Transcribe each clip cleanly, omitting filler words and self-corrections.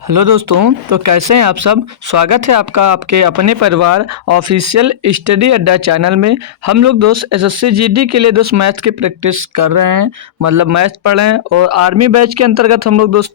Hello दोस्तों, तो कैसे हैं आप सब। स्वागत है आपका आपके अपने परिवार ऑफिशियल स्टडी अड्डा चैनल में। हम लोग दोस्त एसएससी जीडी के लिए दोस्त मैथ की प्रैक्टिस कर रहे हैं, मतलब मैथ पढ़ रहे हैं। और आर्मी बैच के अंतर्गत हम लोग दोस्त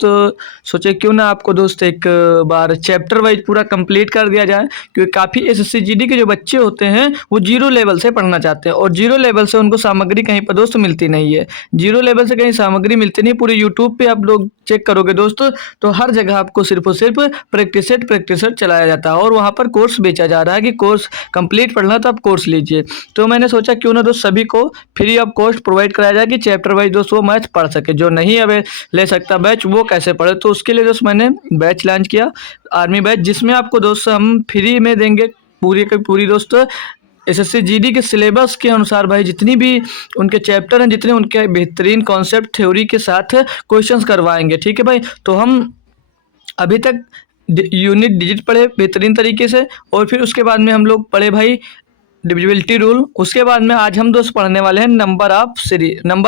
सोचे क्यों ना आपको दोस्त एक बार चैप्टर वाइज पूरा कंप्लीट कर दिया जाए, क्योंकि काफ़ी एसएससी जीडी के जो बच्चे होते हैं वो जीरो लेवल से पढ़ना चाहते हैं और जीरो लेवल से उनको सामग्री कहीं पर दोस्त मिलती नहीं है। जीरो लेवल से कहीं सामग्री मिलती नहीं, पूरे यूट्यूब पे आप लोग चेक करोगे दोस्तों तो हर जगह आपको सिर्फ और सिर्फ प्रैक्टिस सेट चलाया जाता है और वहाँ पर कोर्स बेचा जा रहा है कि कोर्स कंप्लीट पढ़ना तो आप कोर्स लीजिए। तो मैंने सोचा क्यों ना दोस्त सभी को फ्री ऑफ कॉस्ट प्रोवाइड कराया जाए कि चैप्टर वाइज दोस्त वो मैथ पढ़ सके। जो नहीं अवे ले सकता बैच वो कैसे पढ़े, तो उसके लिए दोस्त मैंने बैच लॉन्च किया, आर्मी बैच, जिसमें आपको दोस्त हम फ्री में देंगे पूरी की पूरी दोस्त एसएससी जीडी के सिलेबस के अनुसार भाई जितनी भी उनके चैप्टर हैं, जितने उनके बेहतरीन कॉन्सेप्ट थ्योरी के साथ क्वेश्चंस करवाएंगे। ठीक है भाई, तो हम अभी तक यूनिट डिजिट पढ़े बेहतरीन तरीके से और फिर उसके बाद में हम लोग पढ़े भाई डिविजिबिलिटी रूल। उसके बाद में आज हम दोस्त पढ़ने वाले हैं नंबर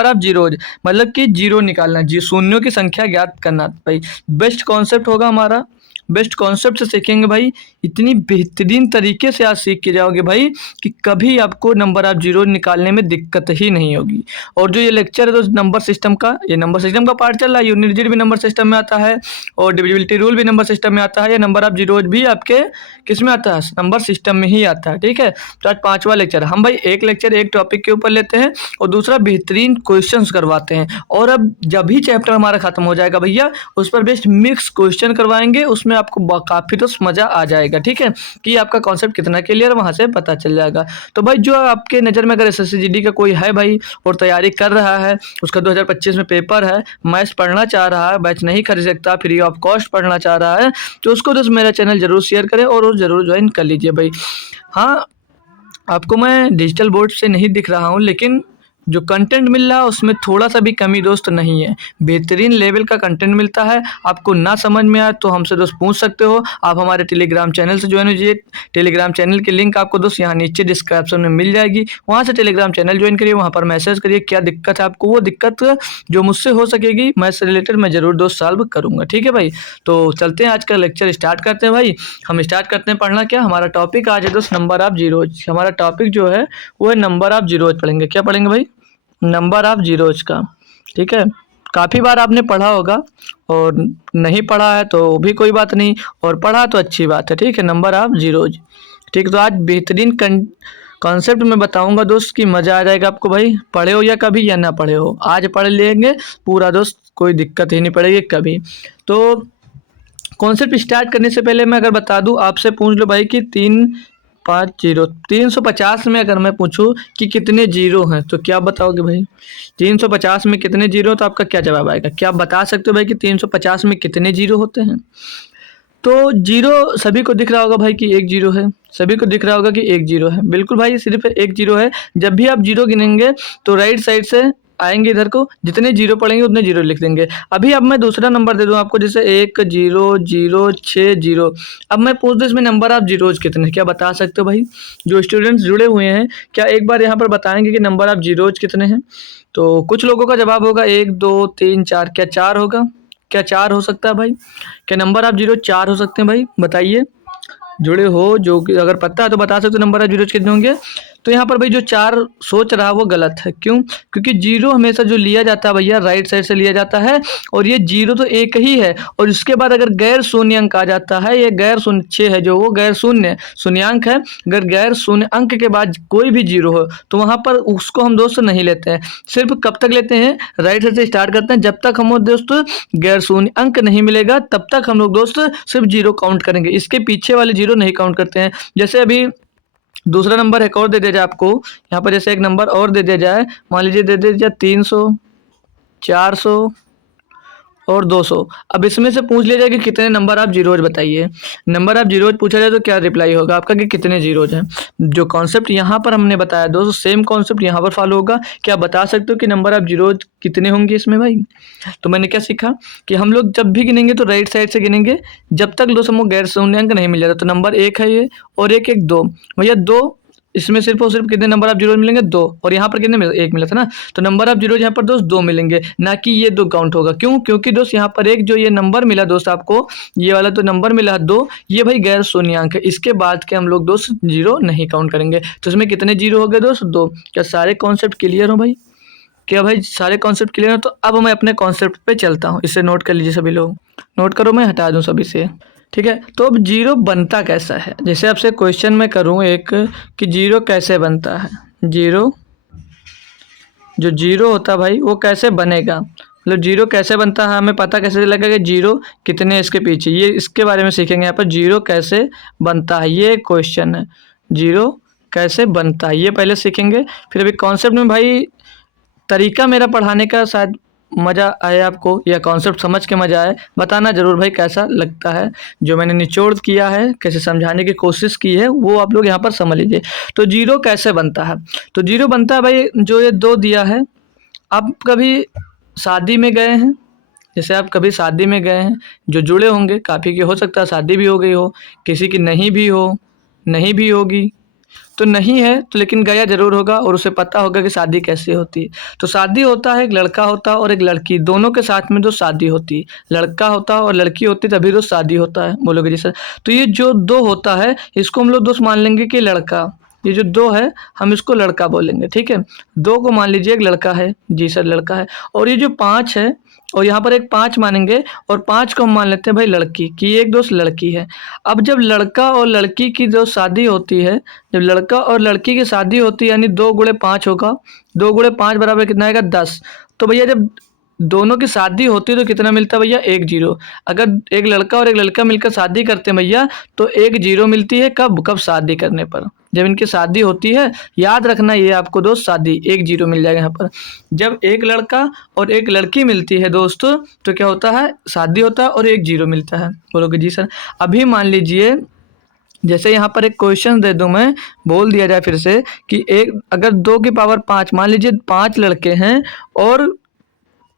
ऑफ जीरोज, मतलब कि जीरो निकालना, जी शून्यों की संख्या ज्ञात करना। भाई बेस्ट कॉन्सेप्ट होगा हमारा, बेस्ट कॉन्सेप्ट से सीखेंगे भाई, इतनी बेहतरीन तरीके से आज सीख के जाओगे भाई कि कभी आपको नंबर ऑफ जीरो निकालने में दिक्कत ही नहीं होगी। और जो ये लेक्चर है तो नंबर सिस्टम का, ये नंबर सिस्टम का पार्ट चल रहा है। यूनिट डिजिट भी नंबर सिस्टम में आता है और डिविजिबिलिटी रूल भी नंबर सिस्टम में आता है। ये नंबर ऑफ जीरोज भी आपके किस में आता है, नंबर सिस्टम में ही आता है। ठीक है, तो आज पांचवा लेक्चर हम भाई एक लेक्चर एक टॉपिक के ऊपर लेते हैं और दूसरा बेहतरीन क्वेश्चंस करवाते हैं। और अब जब भी चैप्टर हमारा खत्म हो जाएगा भैया उस पर बेस्ट मिक्स क्वेश्चन करवाएंगे, उसमें आपको काफ़ी तो मज़ा आ जाएगा। ठीक है, कि आपका कॉन्सेप्ट कितना क्लियर वहाँ से पता चल जाएगा। तो भाई जो आपके नज़र में अगर एसएससी जीडी का कोई है भाई और तैयारी कर रहा है, उसका 2025 में पेपर है, मैथ्स पढ़ना चाह रहा है, बैच नहीं खरीद सकता, फ्री ऑफ कॉस्ट पढ़ना चाह रहा है, तो उसको दोस्त मेरा चैनल जरूर शेयर करें और ज़रूर ज्वाइन कर लीजिए भाई। हाँ, आपको मैं डिजिटल बोर्ड से नहीं दिख रहा हूँ, लेकिन जो कंटेंट मिल रहा है उसमें थोड़ा सा भी कमी दोस्त नहीं है, बेहतरीन लेवल का कंटेंट मिलता है। आपको ना समझ में आए तो हमसे दोस्त पूछ सकते हो, आप हमारे टेलीग्राम चैनल से ज्वाइन कीजिए। टेलीग्राम चैनल की लिंक आपको दोस्त यहाँ नीचे डिस्क्रिप्शन में मिल जाएगी, वहाँ से टेलीग्राम चैनल ज्वाइन करिए, वहाँ पर मैसेज करिए क्या दिक्कत है आपको, वो दिक्कत जो मुझसे हो सकेगी मैथ्स से रिलेटेड मैं ज़रूर दोस्त सॉल्व करूँगा। ठीक है भाई, तो चलते हैं आज का लेक्चर स्टार्ट करते हैं भाई। हम स्टार्ट करते हैं पढ़ना। क्या हमारा टॉपिक आज है दोस्त, नंबर ऑफ जीरोज। हमारा टॉपिक जो है वो है नंबर ऑफ जीरोज पढ़ेंगे। क्या पढ़ेंगे भाई, नंबर ऑफ जीरोज का। ठीक है, काफ़ी बार आपने पढ़ा होगा और नहीं पढ़ा है तो भी कोई बात नहीं, और पढ़ा तो अच्छी बात है। ठीक है, नंबर ऑफ जीरोज। ठीक, तो आज बेहतरीन कॉन्सेप्ट मैं बताऊंगा दोस्त कि मज़ा आ जाएगा आपको भाई, पढ़े हो या कभी या ना पढ़े हो, आज पढ़ लेंगे पूरा दोस्त, कोई दिक्कत ही नहीं पड़ेगी कभी। तो कॉन्सेप्ट स्टार्ट करने से पहले मैं अगर बता दूं, आपसे पूछ लो भाई कि 350 में अगर मैं पूछूं कि कितने जीरो हैं तो क्या बताओगे भाई। 350 में कितने जीरो, तो आपका क्या जवाब आएगा। क्या आप बता सकते हो भाई कि 350 में कितने जीरो होते हैं। तो जीरो सभी को दिख रहा होगा भाई कि एक जीरो है, सभी को दिख रहा होगा कि एक जीरो है। बिल्कुल भाई, सिर्फ एक जीरो है। जब भी आप जीरो गिनेंगे तो राइट साइड से आएंगे इधर को, जितने जीरो पड़ेंगे उतने जीरो लिख देंगे। अभी अब मैं दूसरा नंबर दे दूं आपको, जैसे 1 0 0 6 0। अब मैं पूछ दूं इसमें नंबर ऑफ जीरोज कितने, क्या बता सकते हो भाई। जो स्टूडेंट्स जुड़े हुए हैं क्या एक बार यहाँ पर बताएंगे कि नंबर ऑफ जीरोज कितने हैं। तो कुछ लोगों का जवाब होगा 1 2 3 4। क्या 4 होगा, क्या 4 हो सकता है भाई। क्या नंबर ऑफ जीरो 4 हो सकते हैं भाई, बताइए। जुड़े हो जो कि अगर पता है तो बता सकते हो नंबर ऑफ जीरोज कितने होंगे। तो यहाँ पर भाई जो 4 सोच रहा है वो गलत है। क्यों, क्योंकि जीरो हमेशा जो लिया जाता है भैया राइट साइड से लिया जाता है, और ये जीरो तो एक ही है, और इसके बाद अगर गैर शून्य अंक आ जाता है, ये गैर शून्य 6 है जो वो गैर शून्य शून्यांक है। अगर गैर शून्य अंक के बाद कोई भी जीरो हो तो वहाँ पर उसको हम दोस्त नहीं लेते हैं। सिर्फ कब तक लेते हैं, राइट साइड से स्टार्ट करते हैं, जब तक हम दोस्त गैर शून्य अंक नहीं मिलेगा तब तक हम लोग दोस्त सिर्फ जीरो काउंट करेंगे, इसके पीछे वाले जीरो नहीं काउंट करते हैं। जैसे अभी दूसरा नंबर एक और दे दिया जाए आपको, यहाँ पर जैसे एक नंबर और दे दिया जाए, मान लीजिए दे दिया जाए 300 400 और 200। अब इसमें से पूछ लिया जाए कि कितने नंबर ऑफ जीरोज बताइए। नंबर ऑफ जीरोज पूछा जाए तो क्या रिप्लाई होगा आपका कि कितने जीरोज हैं। जो कॉन्सेप्ट यहाँ पर हमने बताया दोस्तों सेम कॉन्सेप्ट यहाँ पर फॉलो होगा। क्या बता सकते हो कि नंबर ऑफ जीरोज कितने होंगे इसमें भाई। तो मैंने क्या सीखा कि हम लोग जब भी गिनेंगे तो राइट साइड से गिनेंगे, जब तक दोस्त हमको गैर शून्य अंक नहीं मिल जाता। तो नंबर 1 है ये, और 1 1 2 भैया 2 इसमें सिर्फ और सिर्फ कितने नंबर ऑफ जीरो मिलेंगे? 2। और यहाँ पर कितने मिले? 1 मिला था ना। तो नंबर ऑफ जीरो यहाँ पर दोस्त 2 मिलेंगे, ना कि ये 2 काउंट होगा। क्यों? क्योंकि दोस्त यहाँ पर एक जो ये नंबर मिला दोस्त आपको, ये वाला तो नंबर मिला 2, ये भाई गैर शून्यांक है। इसके बाद के हम लोग दोस्त जीरो नहीं काउंट करेंगे। तो इसमें कितने जीरो हो गए दोस्त? 2। क्या सारे कॉन्सेप्ट क्लियर हो भाई? क्या भाई सारे कॉन्सेप्ट क्लियर हो? तो अब मैं अपने कॉन्सेप्ट पे चलता हूँ। इसे नोट कर लीजिए सभी लोग। नोट करो, मैं हटा दूँ सभी से, ठीक है। तो अब जीरो बनता कैसा है? जैसे आपसे क्वेश्चन मैं करूँ एक कि जीरो कैसे बनता है। जीरो, जो जीरो होता है भाई वो कैसे बनेगा, मतलब जीरो कैसे बनता है, हमें पता कैसे लगेगा कि जीरो कितने इसके पीछे, ये इसके बारे में सीखेंगे यहाँ पर। जीरो कैसे बनता है, ये क्वेश्चन है। जीरो कैसे बनता है ये पहले सीखेंगे, फिर अभी कॉन्सेप्ट में भाई तरीका मेरा पढ़ाने का शायद मज़ा आए आपको, या कॉन्सेप्ट समझ के मज़ा आए, बताना ज़रूर भाई कैसा लगता है। जो मैंने निचोड़ किया है, कैसे समझाने की कोशिश की है, वो आप लोग यहाँ पर समझ लीजिए। तो जीरो कैसे बनता है? तो जीरो बनता है भाई, जो ये 2 दिया है। आप कभी शादी में गए हैं, जैसे आप कभी शादी में गए हैं, जो जुड़े होंगे, काफ़ी की हो सकता है शादी भी हो गई हो, किसी की नहीं भी हो, नहीं भी होगी। तो नहीं है तो लेकिन गया ज़रूर होगा और उसे पता होगा कि शादी कैसे होती है। तो शादी होता है, एक लड़का होता है और एक लड़की, दोनों के साथ में जो शादी होती है, लड़का होता है और लड़की होती है, तभी तो शादी होता है। बोलोगे जी सर। तो ये जो 2 होता है, इसको हम लोग दोस्त मान लेंगे कि लड़का। ये जो 2 है, हम इसको लड़का बोलेंगे, ठीक है। 2 को मान लीजिए एक लड़का है, जी सर लड़का है। और ये जो 5 है, और यहाँ पर एक 5 मानेंगे, और 5 को हम मान लेते हैं भाई लड़की की, एक दोस्त लड़की है। अब जब लड़का और लड़की की जो शादी होती है, जब लड़का और लड़की की शादी होती है, यानी 2 गुणे 5 होगा। 2 गुणे 5 बराबर कितना आएगा? 10। तो भैया जब दोनों की शादी होती है तो कितना मिलता है भैया? 1 जीरो। अगर एक लड़का और एक लड़का मिलकर शादी करते हैं भैया, तो 1 जीरो मिलती है। कब? कब शादी करने पर, जब इनकी शादी होती है। याद रखना ये आपको दोस्त, शादी 1 जीरो मिल जाएगा यहाँ पर। जब एक लड़का और एक लड़की मिलती है दोस्तों, तो क्या होता है? शादी होता है और 1 जीरो मिलता है। बोलोगे जी सर। अभी मान लीजिए, जैसे यहाँ पर एक क्वेश्चन दे दूं मैं, बोल दिया जाए फिर से कि एक अगर 2 की पावर 5, मान लीजिए 5 लड़के हैं और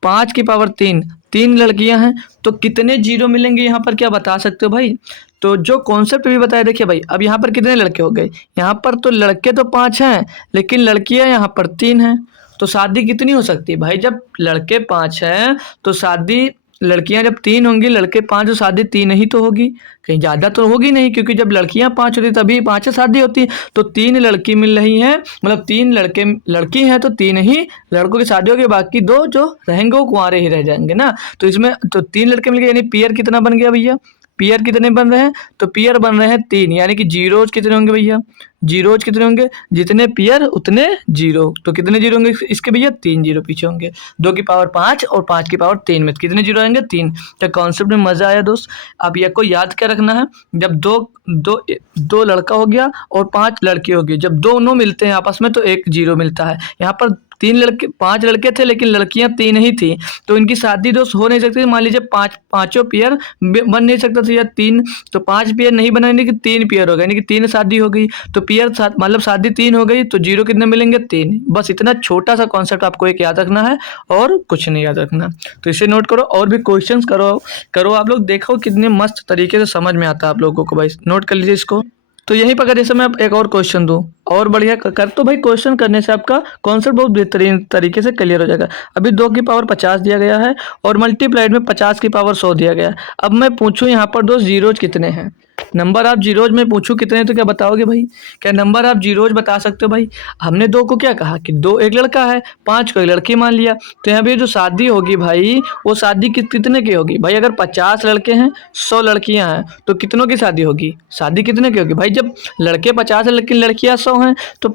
5 की पावर 3, 3 लड़कियां हैं, तो कितने जीरो मिलेंगे यहाँ पर, क्या बता सकते हो भाई? तो जो कॉन्सेप्ट भी बताया, देखिए भाई, अब यहाँ पर कितने लड़के हो गए? यहाँ पर तो लड़के तो 5 हैं, लेकिन लड़कियां यहाँ पर 3 हैं। तो शादी कितनी हो सकती है भाई? जब लड़के 5 हैं तो शादी, लड़कियां जब 3 होंगी, लड़के 5, तो शादी 3 ही तो होगी, कहीं ज़्यादा तो होगी नहीं, क्योंकि जब लड़कियां 5 होती तभी 5 से शादी होती है। तो 3 लड़की मिल रही हैं, मतलब 3 लड़के लड़की हैं, तो 3 ही लड़कों की शादी होगी, बाकी 2 जो रहेंगे वो कुंवारे ही रह जाएंगे ना। तो इसमें तो 3 लड़के मिल गए, यानी पेयर कितना बन गया भैया? पेयर कितने बन रहे हैं? तो पेयर बन रहे हैं 3, यानी कि जीरोज कितने होंगे भैया? जीरोज कितने होंगे? जितने पेयर उतने जीरो। तो कितने जीरो होंगे इसके भैया? 3 जीरो पीछे होंगे। 2 की पावर 5 और 5 की पावर 3 में कितने जीरो आएंगे? 3। तो कॉन्सेप्ट में मजा आया दोस्त। अब ये को याद क्या रखना है, जब दो लड़का हो गया और 5 लड़की होगी, जब दोनों मिलते हैं आपस में तो 1 जीरो मिलता है। यहाँ पर 5 लड़के थे लेकिन लड़कियां 3 ही थी, तो इनकी शादी दोस्त हो नहीं सकती। मान लीजिए पांचों पेयर बन नहीं सकता था, या 3, तो 5 पेयर नहीं बना, यानी कि 3 पेयर हो गए, यानी कि 3 शादी हो गई, तो पेयर मतलब शादी 3 हो गई, तो जीरो कितने मिलेंगे? 3। बस इतना छोटा सा कॉन्सेप्ट आपको एक याद रखना है और कुछ नहीं याद रखना। तो इसे नोट करो और भी क्वेश्चंस करो आप लोग, देखो कितने मस्त तरीके से समझ में आता है आप लोगों को भाई। नोट कर लीजिए इसको। तो यहीं पर अगर जैसे मैं एक और क्वेश्चन दूं और बढ़िया कर, तो भाई क्वेश्चन करने से आपका कॉन्सेप्ट बहुत बेहतरीन तरीके से क्लियर हो जाएगा। अभी 2 की पावर 50 दिया गया है और मल्टीप्लाइड में 50 की पावर 100 दिया गया है। अब मैं पूछूं यहाँ पर दोस्त जीरोज कितने हैं, नंबर ऑफ जीरोज में पूछूं कितने हैं, तो क्या बताओगे भाई? क्या नंबर ऑफ जीरोज बता सकते हो भाई? हमने 2 को क्या कहा कि 2 एक लड़का है, 5 को एक लड़की मान लिया। तो यहाँ पे जो शादी होगी भाई, वो शादी कितने की होगी भाई? अगर 50 लड़के हैं, 100 लड़कियां हैं, तो कितनों की शादी होगी? शादी कितने की होगी भाई? जब लड़के 50 है लेकिन लड़कियां 100 हैं, तो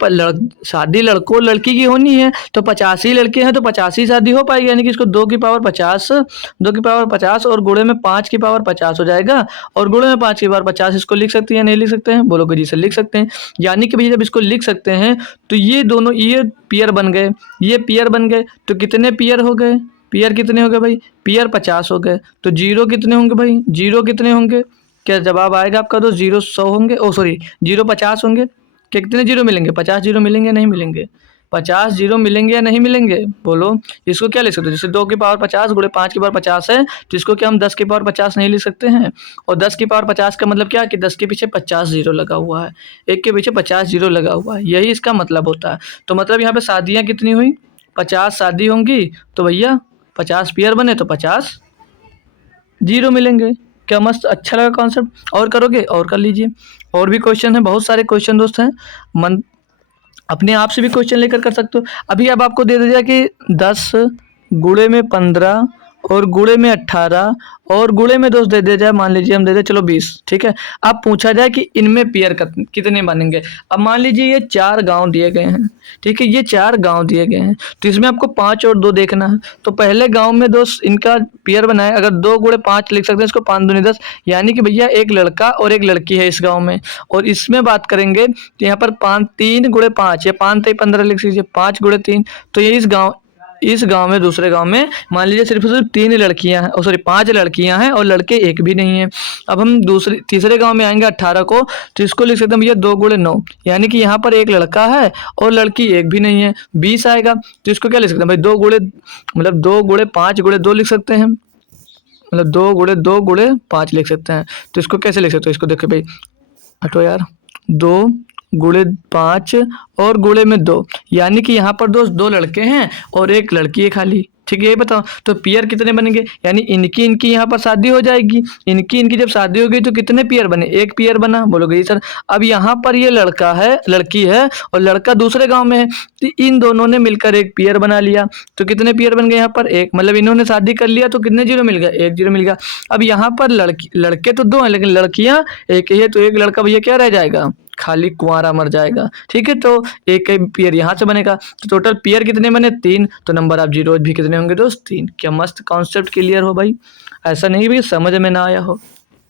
शादी लड़कों लड़की की होनी है, तो 50 ही लड़के हैं तो 50 ही शादी हो पाएगी, यानी कि इसको 2 की पावर 50 और गुणे में 5 की पावर 50 हो जाएगा, और गुणे में 5 की पावर 50। इसको लिख सकते हैं या नहीं लिख सकते हैं? बोलोगे जी सर लिख सकते हैं। यानी कि भैया जब इसको लिख सकते हैं तो ये दोनों ये पेयर बन गए, ये पेयर बन गए, तो कितने पेयर हो गए? पेयर कितने हो गए भाई? पेयर 50 हो गए। तो जीरो कितने होंगे भाई? जीरो कितने होंगे? क्या जवाब आएगा आपका? तो जीरो 100 होंगे, ओ सॉरी जीरो 50 होंगे। क्या कितने जीरो मिलेंगे? 50 जीरो मिलेंगे नहीं मिलेंगे? 50 जीरो मिलेंगे या नहीं मिलेंगे, बोलो। इसको क्या लिख सकते हो, जैसे 2 की पावर 50 गुणे 5 की पावर 50 है, तो इसको क्या हम 10 की पावर 50 नहीं लिख सकते हैं। और 10 की पावर 50 का मतलब क्या कि 10 के पीछे 50 जीरो लगा हुआ है, 1 के पीछे 50 जीरो लगा हुआ है, यही इसका मतलब होता है। तो मतलब यहाँ पे शादियाँ कितनी हुई, 50 शादी होंगी, तो भैया 50 पेयर बने तो 50 जीरो मिलेंगे। क्या मस्त, अच्छा लगा कॉन्सेप्ट। और करोगे, और कर लीजिए। और भी क्वेश्चन है, बहुत सारे क्वेश्चन दोस्त हैं, मन अपने आप से भी क्वेश्चन लेकर कर सकते हो। अभी अब आपको दे दिया कि 10 गुणे में 15 और गुणे में 18 और गुणे में दोस्त दे दिया जाए, मान लीजिए हम दे दें चलो 20, ठीक है। अब पूछा जाए कि इनमें पेयर कितने बनेंगे। अब मान लीजिए ये 4 गांव दिए गए हैं, ठीक है, ये 4 गांव दिए गए हैं, तो इसमें आपको 5 और 2 देखना है। तो पहले गांव में दोस्त इनका पेयर बनाए, अगर 2 गुणे 5 लिख सकते हैं, इसको 5 दूनी 10, यानी कि भैया एक लड़का और एक लड़की है इस गांव में। और इसमें बात करेंगे तो यहाँ पर 5 3 गुणे 5 या 5 3 15 लिख लीजिए, 5 गुणे 3, तो ये इस गांव में, दूसरे गांव में मान लीजिए सिर्फ 3 लड़कियां हैं, सॉरी 5 लड़कियां हैं और लड़के एक भी नहीं है। अब हम तीसरे गांव में आएंगे 18 को, तो इसको लिख सकते हैं भैया 2 गुणे 9, यानी कि यहाँ पर एक लड़का है और लड़की एक भी नहीं है, 20 आएगा। तो इसको क्या लिख सकते हैं भाई, 2 गुणे मतलब 2 गुणे 5 गुणे 2 लिख सकते हैं, मतलब 2 गुणे 5 लिख सकते हैं। तो इसको कैसे लिख सकते हो, इसको देखो भाई, हटो यार, 2 गुणे 5 और गुणे में 2, यानी कि यहाँ पर दोस्त 2 लड़के हैं और एक लड़की है खाली, ठीक है। ये बताओ तो पेयर कितने बनेंगे, यानी इनकी यहाँ पर शादी हो जाएगी, इनकी जब शादी होगी तो कितने पेयर बने, एक पेयर बना, बोलोगे सर। अब यहाँ पर ये लड़का है, लड़की है और लड़का दूसरे गांव में है, तो इन दोनों ने मिलकर एक पेयर बना लिया, तो कितने पेयर बन गए यहाँ पर, एक, मतलब इन्होंने शादी कर लिया तो कितने जीरो मिल गया, 1 जीरो मिल गया। अब यहाँ पर लड़के तो 2 हैं लेकिन लड़कियां एक ही है, तो एक लड़का भैया क्या रह जाएगा, खाली कुंवारा मर जाएगा, ठीक है। तो एक पेयर यहाँ से बनेगा, तो टोटल पेयर कितने बने, 3, तो नंबर ऑफ जीरोज भी कितने होंगे दोस्त, 3। क्या मस्त कॉन्सेप्ट क्लियर हो भाई, ऐसा नहीं भाई समझ में ना आया हो।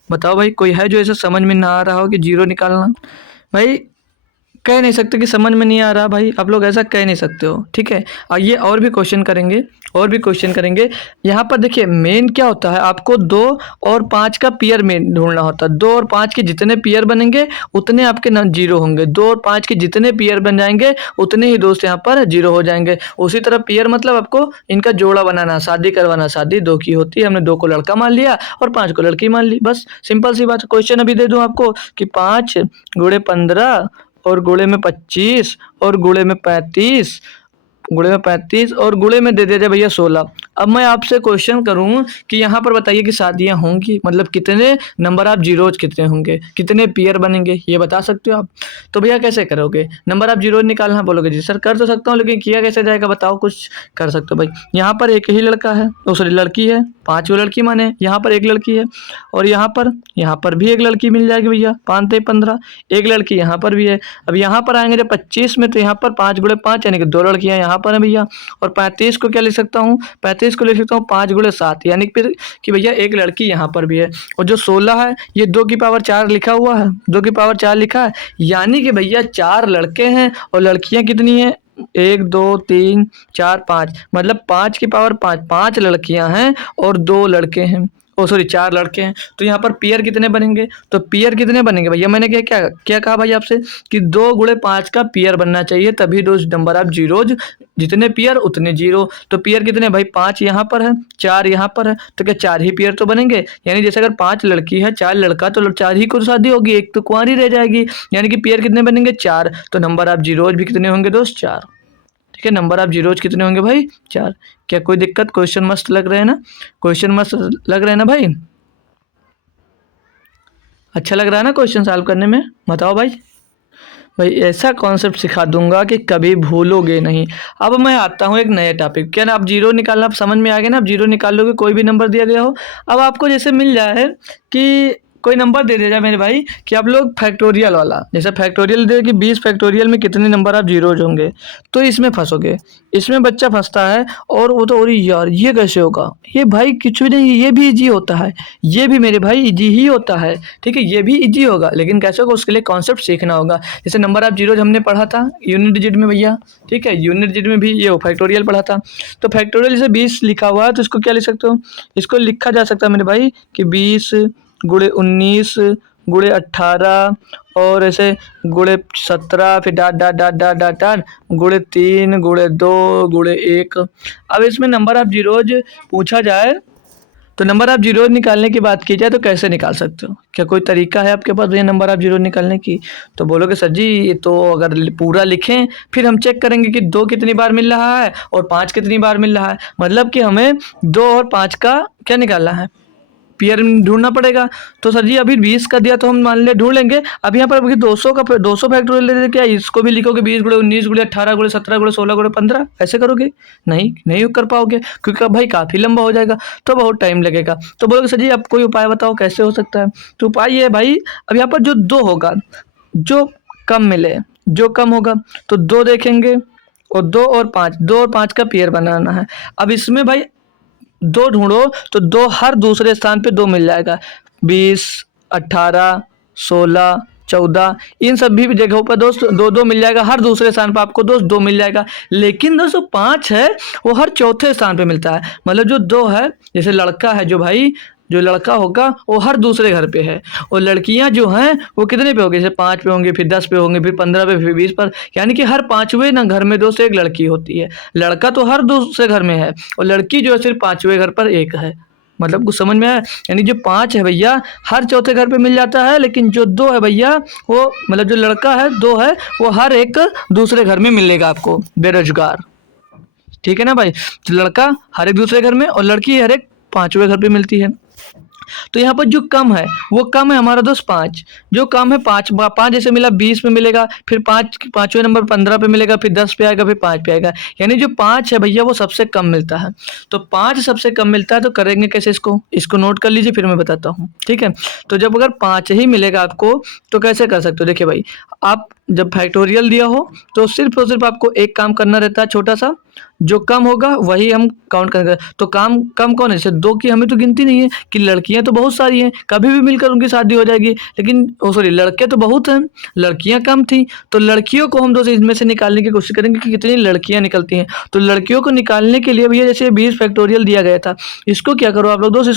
बताओ भाई, कोई है जो ऐसा समझ में ना आ रहा हो कि जीरो निकालना, भाई कह नहीं सकते कि समझ में नहीं आ रहा, भाई आप लोग ऐसा कह नहीं सकते हो, ठीक है। आइए और भी क्वेश्चन करेंगे, और भी क्वेश्चन करेंगे। यहाँ पर देखिए मेन क्या होता है, आपको 2 और 5 का पेयर मेन ढूंढना होता है। 2 और 5 के जितने पेयर बनेंगे उतने आपके न जीरो होंगे, 2 और 5 के जितने पेयर बन जाएंगे उतने ही दोस्त यहाँ पर जीरो हो जाएंगे। उसी तरह पेयर मतलब आपको इनका जोड़ा बनाना, शादी करवाना, शादी 2 की होती है, हमने 2 को लड़का मान लिया और 5 को लड़की मान ली, बस सिंपल सी बात। क्वेश्चन अभी दे दूँ आपको कि 5 गुणे 15 और गुणे में 25 और गुणे में 35, गुणे में 35 और गुणे में दे दिया भैया 16। अब मैं आपसे क्वेश्चन करूं कि यहाँ पर बताइए कि शादियां होंगी, मतलब कितने नंबर ऑफ जीरोज कितने होंगे, कितने पेयर बनेंगे, ये बता सकते हो आप। तो भैया कैसे करोगे, नंबर ऑफ जीरोज निकालना, बोलोगे जी सर कर तो सकता हूँ लेकिन किया कैसे जाएगा, बताओ कुछ कर सकते हो भाई। यहाँ पर एक ही लड़का है, सॉरी लड़की है, 5 वो लड़की माने, यहाँ पर एक लड़की है और यहाँ पर भी एक लड़की मिल जाएगी भैया, 5 ते 15, एक लड़की यहाँ पर भी है। अब यहाँ पर आएंगे जब 25 में, तो यहाँ पर 5 गुणे 5 यानी कि 2 लड़कियाँ यहाँ पर है भैया। और 35 को क्या लिख सकता हूँ, 35 को लिख सकता हूँ 5 गुणे 7, यानी फिर कि भैया एक लड़की यहाँ पर भी है। और जो 16 है ये 2 की पावर 4 लिखा हुआ है, 2 की पावर 4 लिखा है, यानी कि भैया 4 लड़के हैं और लड़कियाँ कितनी हैं, 1 2 3 4 5, मतलब 5 की पावर 5, 5 लड़कियां हैं और 2 लड़के हैं, ओ सॉरी 4 लड़के हैं। तो यहाँ पर पेयर कितने बनेंगे, तो पेयर कितने बनेंगे भैया, मैंने क्या क्या क्या कहा भाई आपसे कि 2 गुणे 5 का पेयर बनना चाहिए, तभी दो नंबर ऑफ जीरोज, जितने पेयर उतने जीरो। तो पेयर कितने भाई, 5 यहाँ पर है, 4 यहाँ पर है, तो क्या 4 ही पेयर तो बनेंगे। यानी जैसे अगर 5 लड़की है 4 लड़का, तो 4 ही को शादी होगी, एक तो कुंवारी रह जाएगी, यानी कि पेयर कितने बनेंगे, 4। तो नंबर ऑफ जीरोज भी कितने होंगे दोस्त, 4, ठीक है। नंबर ऑफ जीरोज कितने होंगे भाई, 4। क्या कोई दिक्कत, क्वेश्चन मस्त लग रहे हैं ना, क्वेश्चन मस्त लग रहे हैं ना भाई, अच्छा लग रहा है ना क्वेश्चन सॉल्व करने में, बताओ भाई। भाई ऐसा कॉन्सेप्ट सिखा दूंगा कि कभी भूलोगे नहीं। अब मैं आता हूँ एक नए टॉपिक, क्या ना, आप जीरो निकालना समझ में आ गया ना, आप जीरो निकाल लोगे, कोई भी नंबर दिया गया हो। अब आपको जैसे मिल जाए कि कोई नंबर दे दिया जाए मेरे भाई कि आप लोग फैक्टोरियल वाला, जैसे फैक्टोरियल दे कि 20 फैक्टोरियल में कितने नंबर ऑफ जीरोज होंगे, तो इसमें फंसोगे, इसमें बच्चा फंसता है। और वो तो, अरे यार ये कैसे होगा, ये भाई कुछ भी नहीं, ये भी इजी होता है, ये भी मेरे भाई इजी ही होता है, ठीक है, ये भी इजी होगा, लेकिन कैसे होगा उसके लिए कॉन्सेप्ट सीखना होगा। जैसे नंबर ऑफ जीरोज हमने पढ़ा था यूनिट डिजिट में भैया, ठीक है, यूनिट डिजिट में भी ये फैक्टोरियल पढ़ा था। तो फैक्टोरियल जैसे 20 लिखा हुआ है, तो इसको क्या लिख सकते हो, इसको लिखा जा सकता है मेरे भाई कि 20 गुणे 19 गुणे 18 और ऐसे गुणे 17, फिर dot dot dot dot dot dot गुणे 3 गुणे 2 गुणे 1। अब इसमें नंबर ऑफ जीरोज पूछा जाए तो नंबर ऑफ जीरो निकालने की बात की जाए तो कैसे निकाल सकते हो? क्या कोई तरीका है आपके पास भैया नंबर ऑफ जीरो निकालने की? तो बोलोगे सर जी ये तो अगर पूरा लिखें फिर हम चेक करेंगे कि 2 कितनी बार मिल रहा है और 5 कितनी बार मिल रहा है, मतलब कि हमें 2 और 5 का क्या निकालना है, पेयर ढूंढना पड़ेगा। तो सर जी अभी 20 का दिया तो हम मान ले ढूंढ लेंगे। अब यहाँ पर अभी 200 का 200 फैक्टोरियल लेते क्या इसको भी लिखोगे 20 गुणे 19 गुणे 18 गुणे 17 गुणे 16 गुणे 15 ऐसे करोगे? नहीं नहीं कर पाओगे क्योंकि अब भाई काफ़ी लंबा हो जाएगा तो बहुत टाइम लगेगा। तो बोलोगे सर जी आप कोई उपाय बताओ कैसे हो सकता है? तो उपाय ये है भाई, अब यहाँ पर जो 2 होगा जो कम मिले, जो कम होगा तो 2 देखेंगे और 2 और 5, 2 और 5 का पेयर बनाना है। अब इसमें भाई 2 ढूंढो तो 2 हर दूसरे स्थान पे 2 मिल जाएगा, 20 18 16 14 इन सभी जगहों पर दोस्त 2 2 मिल जाएगा, हर दूसरे स्थान पर आपको दोस्त 2 मिल जाएगा। लेकिन दोस्तों 5 है वो हर चौथे स्थान पे मिलता है, मतलब जो 2 है जैसे लड़का है जो भाई जो लड़का होगा वो हर दूसरे घर पे है और लड़कियां जो हैं वो कितने पे होंगी, जैसे 5 पे होंगे, फिर 10 पे होंगे, फिर 15 पे, फिर 20 पर, यानी कि हर 5वें ना घर में दोस्त एक लड़की होती है। लड़का तो हर दूसरे घर में है और लड़की जो है सिर्फ 5वें घर पर एक है। मतलब कुछ समझ में आया? यानी जो 5 है भैया हर चौथे घर पे मिल जाता है, लेकिन जो 2 है भैया वो मतलब जो लड़का है 2 है वो हर एक दूसरे घर में मिलेगा आपको बेरोजगार। ठीक है ना भाई? तो लड़का हर एक दूसरे घर में और लड़की हर एक 5वें घर पे मिलती है। तो यहाँ पर जो कम है वो कम है हमारा दोस्त 5, जो कम है 5 5 जैसे मिला 20 पे मिलेगा, फिर 5वें नंबर 15 पे मिलेगा, फिर 10 पे आएगा, फिर 5 पे आएगा, यानी जो 5 है भैया वो सबसे कम मिलता है। तो 5 सबसे कम मिलता है तो करेंगे कैसे इसको नोट कर लीजिए फिर मैं बताता हूँ। ठीक है, तो जब अगर 5 ही मिलेगा आपको तो कैसे कर सकते हो? देखिए भाई आप जब फैक्टोरियल दिया हो तो सिर्फ और सिर्फ आपको एक काम करना रहता है छोटा सा, जो कम होगा वही हम काउंट करेंगे। तो काम कम कौन है? जैसे 2 की हमें तो गिनती नहीं है कि लड़कियां तो बहुत सारी हैं, कभी भी मिलकर उनकी शादी हो जाएगी, लेकिन सॉरी लड़के तो बहुत हैं, लड़कियां कम थी। तो लड़कियों को हम दोस्त इसमें से निकालने की कोशिश करेंगे कि कितनी लड़कियां निकलती हैं। तो लड़कियों को निकालने के लिए भैया जैसे 20 फैक्टोरियल दिया गया था, इसको क्या करो आप लोग दोस्त,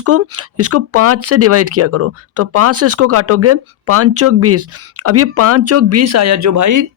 इसको 5 से डिवाइड किया करो। तो 5 से इसको काटोगे 5 चौक 20। अब ये 5 चौक 20 आया जो भाई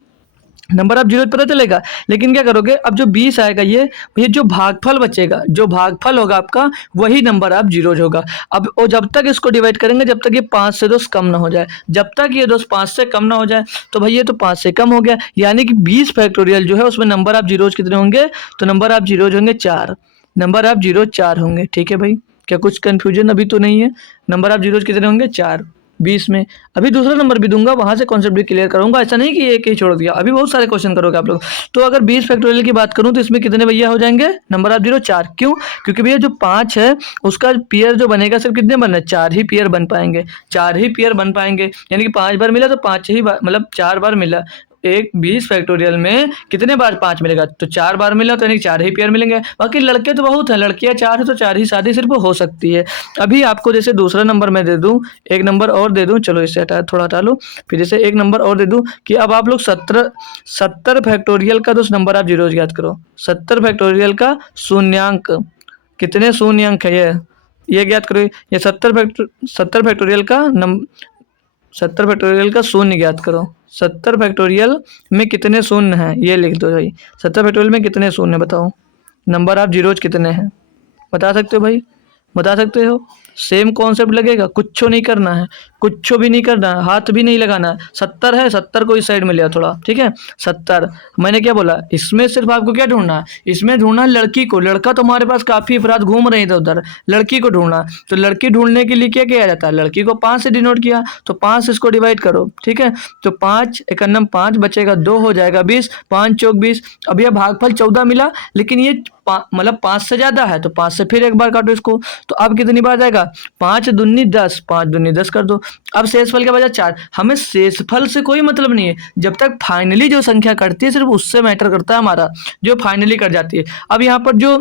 नंबर ऑफ जीरो पता चलेगा, लेकिन क्या करोगे अब जो 20 आएगा ये जो भागफल बचेगा, जो भागफल होगा आपका वही नंबर ऑफ जीरोज होगा। अब और जब तक इसको डिवाइड करेंगे जब तक ये 5 से दोस्त कम ना हो जाए, जब तक ये दोस्त 5 से कम ना हो जाए, तो भाई ये तो 5 से कम हो गया, यानी कि 20 फैक्टोरियल जो है उसमें नंबर ऑफ जीरोज कितने होंगे? तो नंबर ऑफ जीरोज होंगे 4, नंबर ऑफ जीरो 4 होंगे। ठीक है भाई, क्या कुछ कंफ्यूजन अभी तो नहीं है? नंबर ऑफ जीरोज कितने होंगे? 4 20 में। अभी दूसरा नंबर भी दूंगा, वहां से कॉन्सेप्ट भी क्लियर करूंगा, ऐसा नहीं कि एक ही छोड़ दिया, अभी बहुत सारे क्वेश्चन करोगे आप लोग। तो अगर 20 फैक्टोरियल की बात करूं तो इसमें कितने भैया हो जाएंगे? Number of zero 4। क्यों? क्योंकि भैया जो 5 है उसका पेयर जो बनेगा सिर्फ कितने बनना है? 4 ही पेयर बन पाएंगे, 4 ही पेयर बन पाएंगे, यानी कि 5 बार मिला तो 5 ही बार मतलब 4 बार मिला। एक 20 फैक्टोरियल में कितने बार 5 मिलेगा? तो 4 बार मिला तो यानी 4 ही पेयर मिलेंगे। बाकी लड़के तो बहुत हैं, लड़कियां 4 है तो 4 ही शादी सिर्फ हो सकती है। अभी आपको जैसे दूसरा नंबर मैं दे दूं, एक नंबर और दे दूं, चलो इससे थोड़ा हटा लो, फिर जैसे एक नंबर और दे दूं कि अब आप लोग 70 फैक्टोरियल का तो नंबर आप जीरो याद करो। 70 फैक्टोरियल का शून्यांक कितने शून्य अंक है ये ज्ञात करो। ये 70 फैक्टोरियल का 70 फैक्टोरियल का शून्य ज्ञात करो। 70 फैक्टोरियल में कितने शून्य हैं ये लिख दो भाई। 70 फैक्टोरियल में कितने शून्य बताओ? नंबर ऑफ जीरोज कितने हैं बता सकते हो भाई? बता सकते हो? सेम कॉन्सेप्ट लगेगा, कुछ नहीं करना है, कुछ भी नहीं करना है, हाथ भी नहीं लगाना है। 70 है, 70 को इस साइड में लिया थोड़ा, ठीक है। 70 मैंने क्या बोला, इसमें सिर्फ आपको क्या ढूंढना है? इसमें ढूंढना है लड़की को। लड़का तो हमारे पास काफी अपराध घूम रहे थे उधर, लड़की को ढूंढना। तो लड़की ढूंढने के लिए क्या किया जाता है? लड़की को 5 से डिनोट किया, तो 5 से इसको डिवाइड करो, ठीक है। तो 5 एकन्नम 5 बचेगा, 2 हो जाएगा 20, 5 चौक 20। अब यह भागफल 14 मिला, लेकिन ये मतलब 5 से ज्यादा है तो 5 से फिर एक बार काटो इसको, तो अब कितनी बार जाएगा? 5 दूनी 10, 5 दूनी 10 कर दो। अब शेषफल क्या बचा? 4। हमें शेषफल से कोई मतलब नहीं है, जब तक फाइनली जो संख्या कटती है सिर्फ उससे मैटर करता है हमारा, जो फाइनली कट जाती है। अब यहाँ पर जो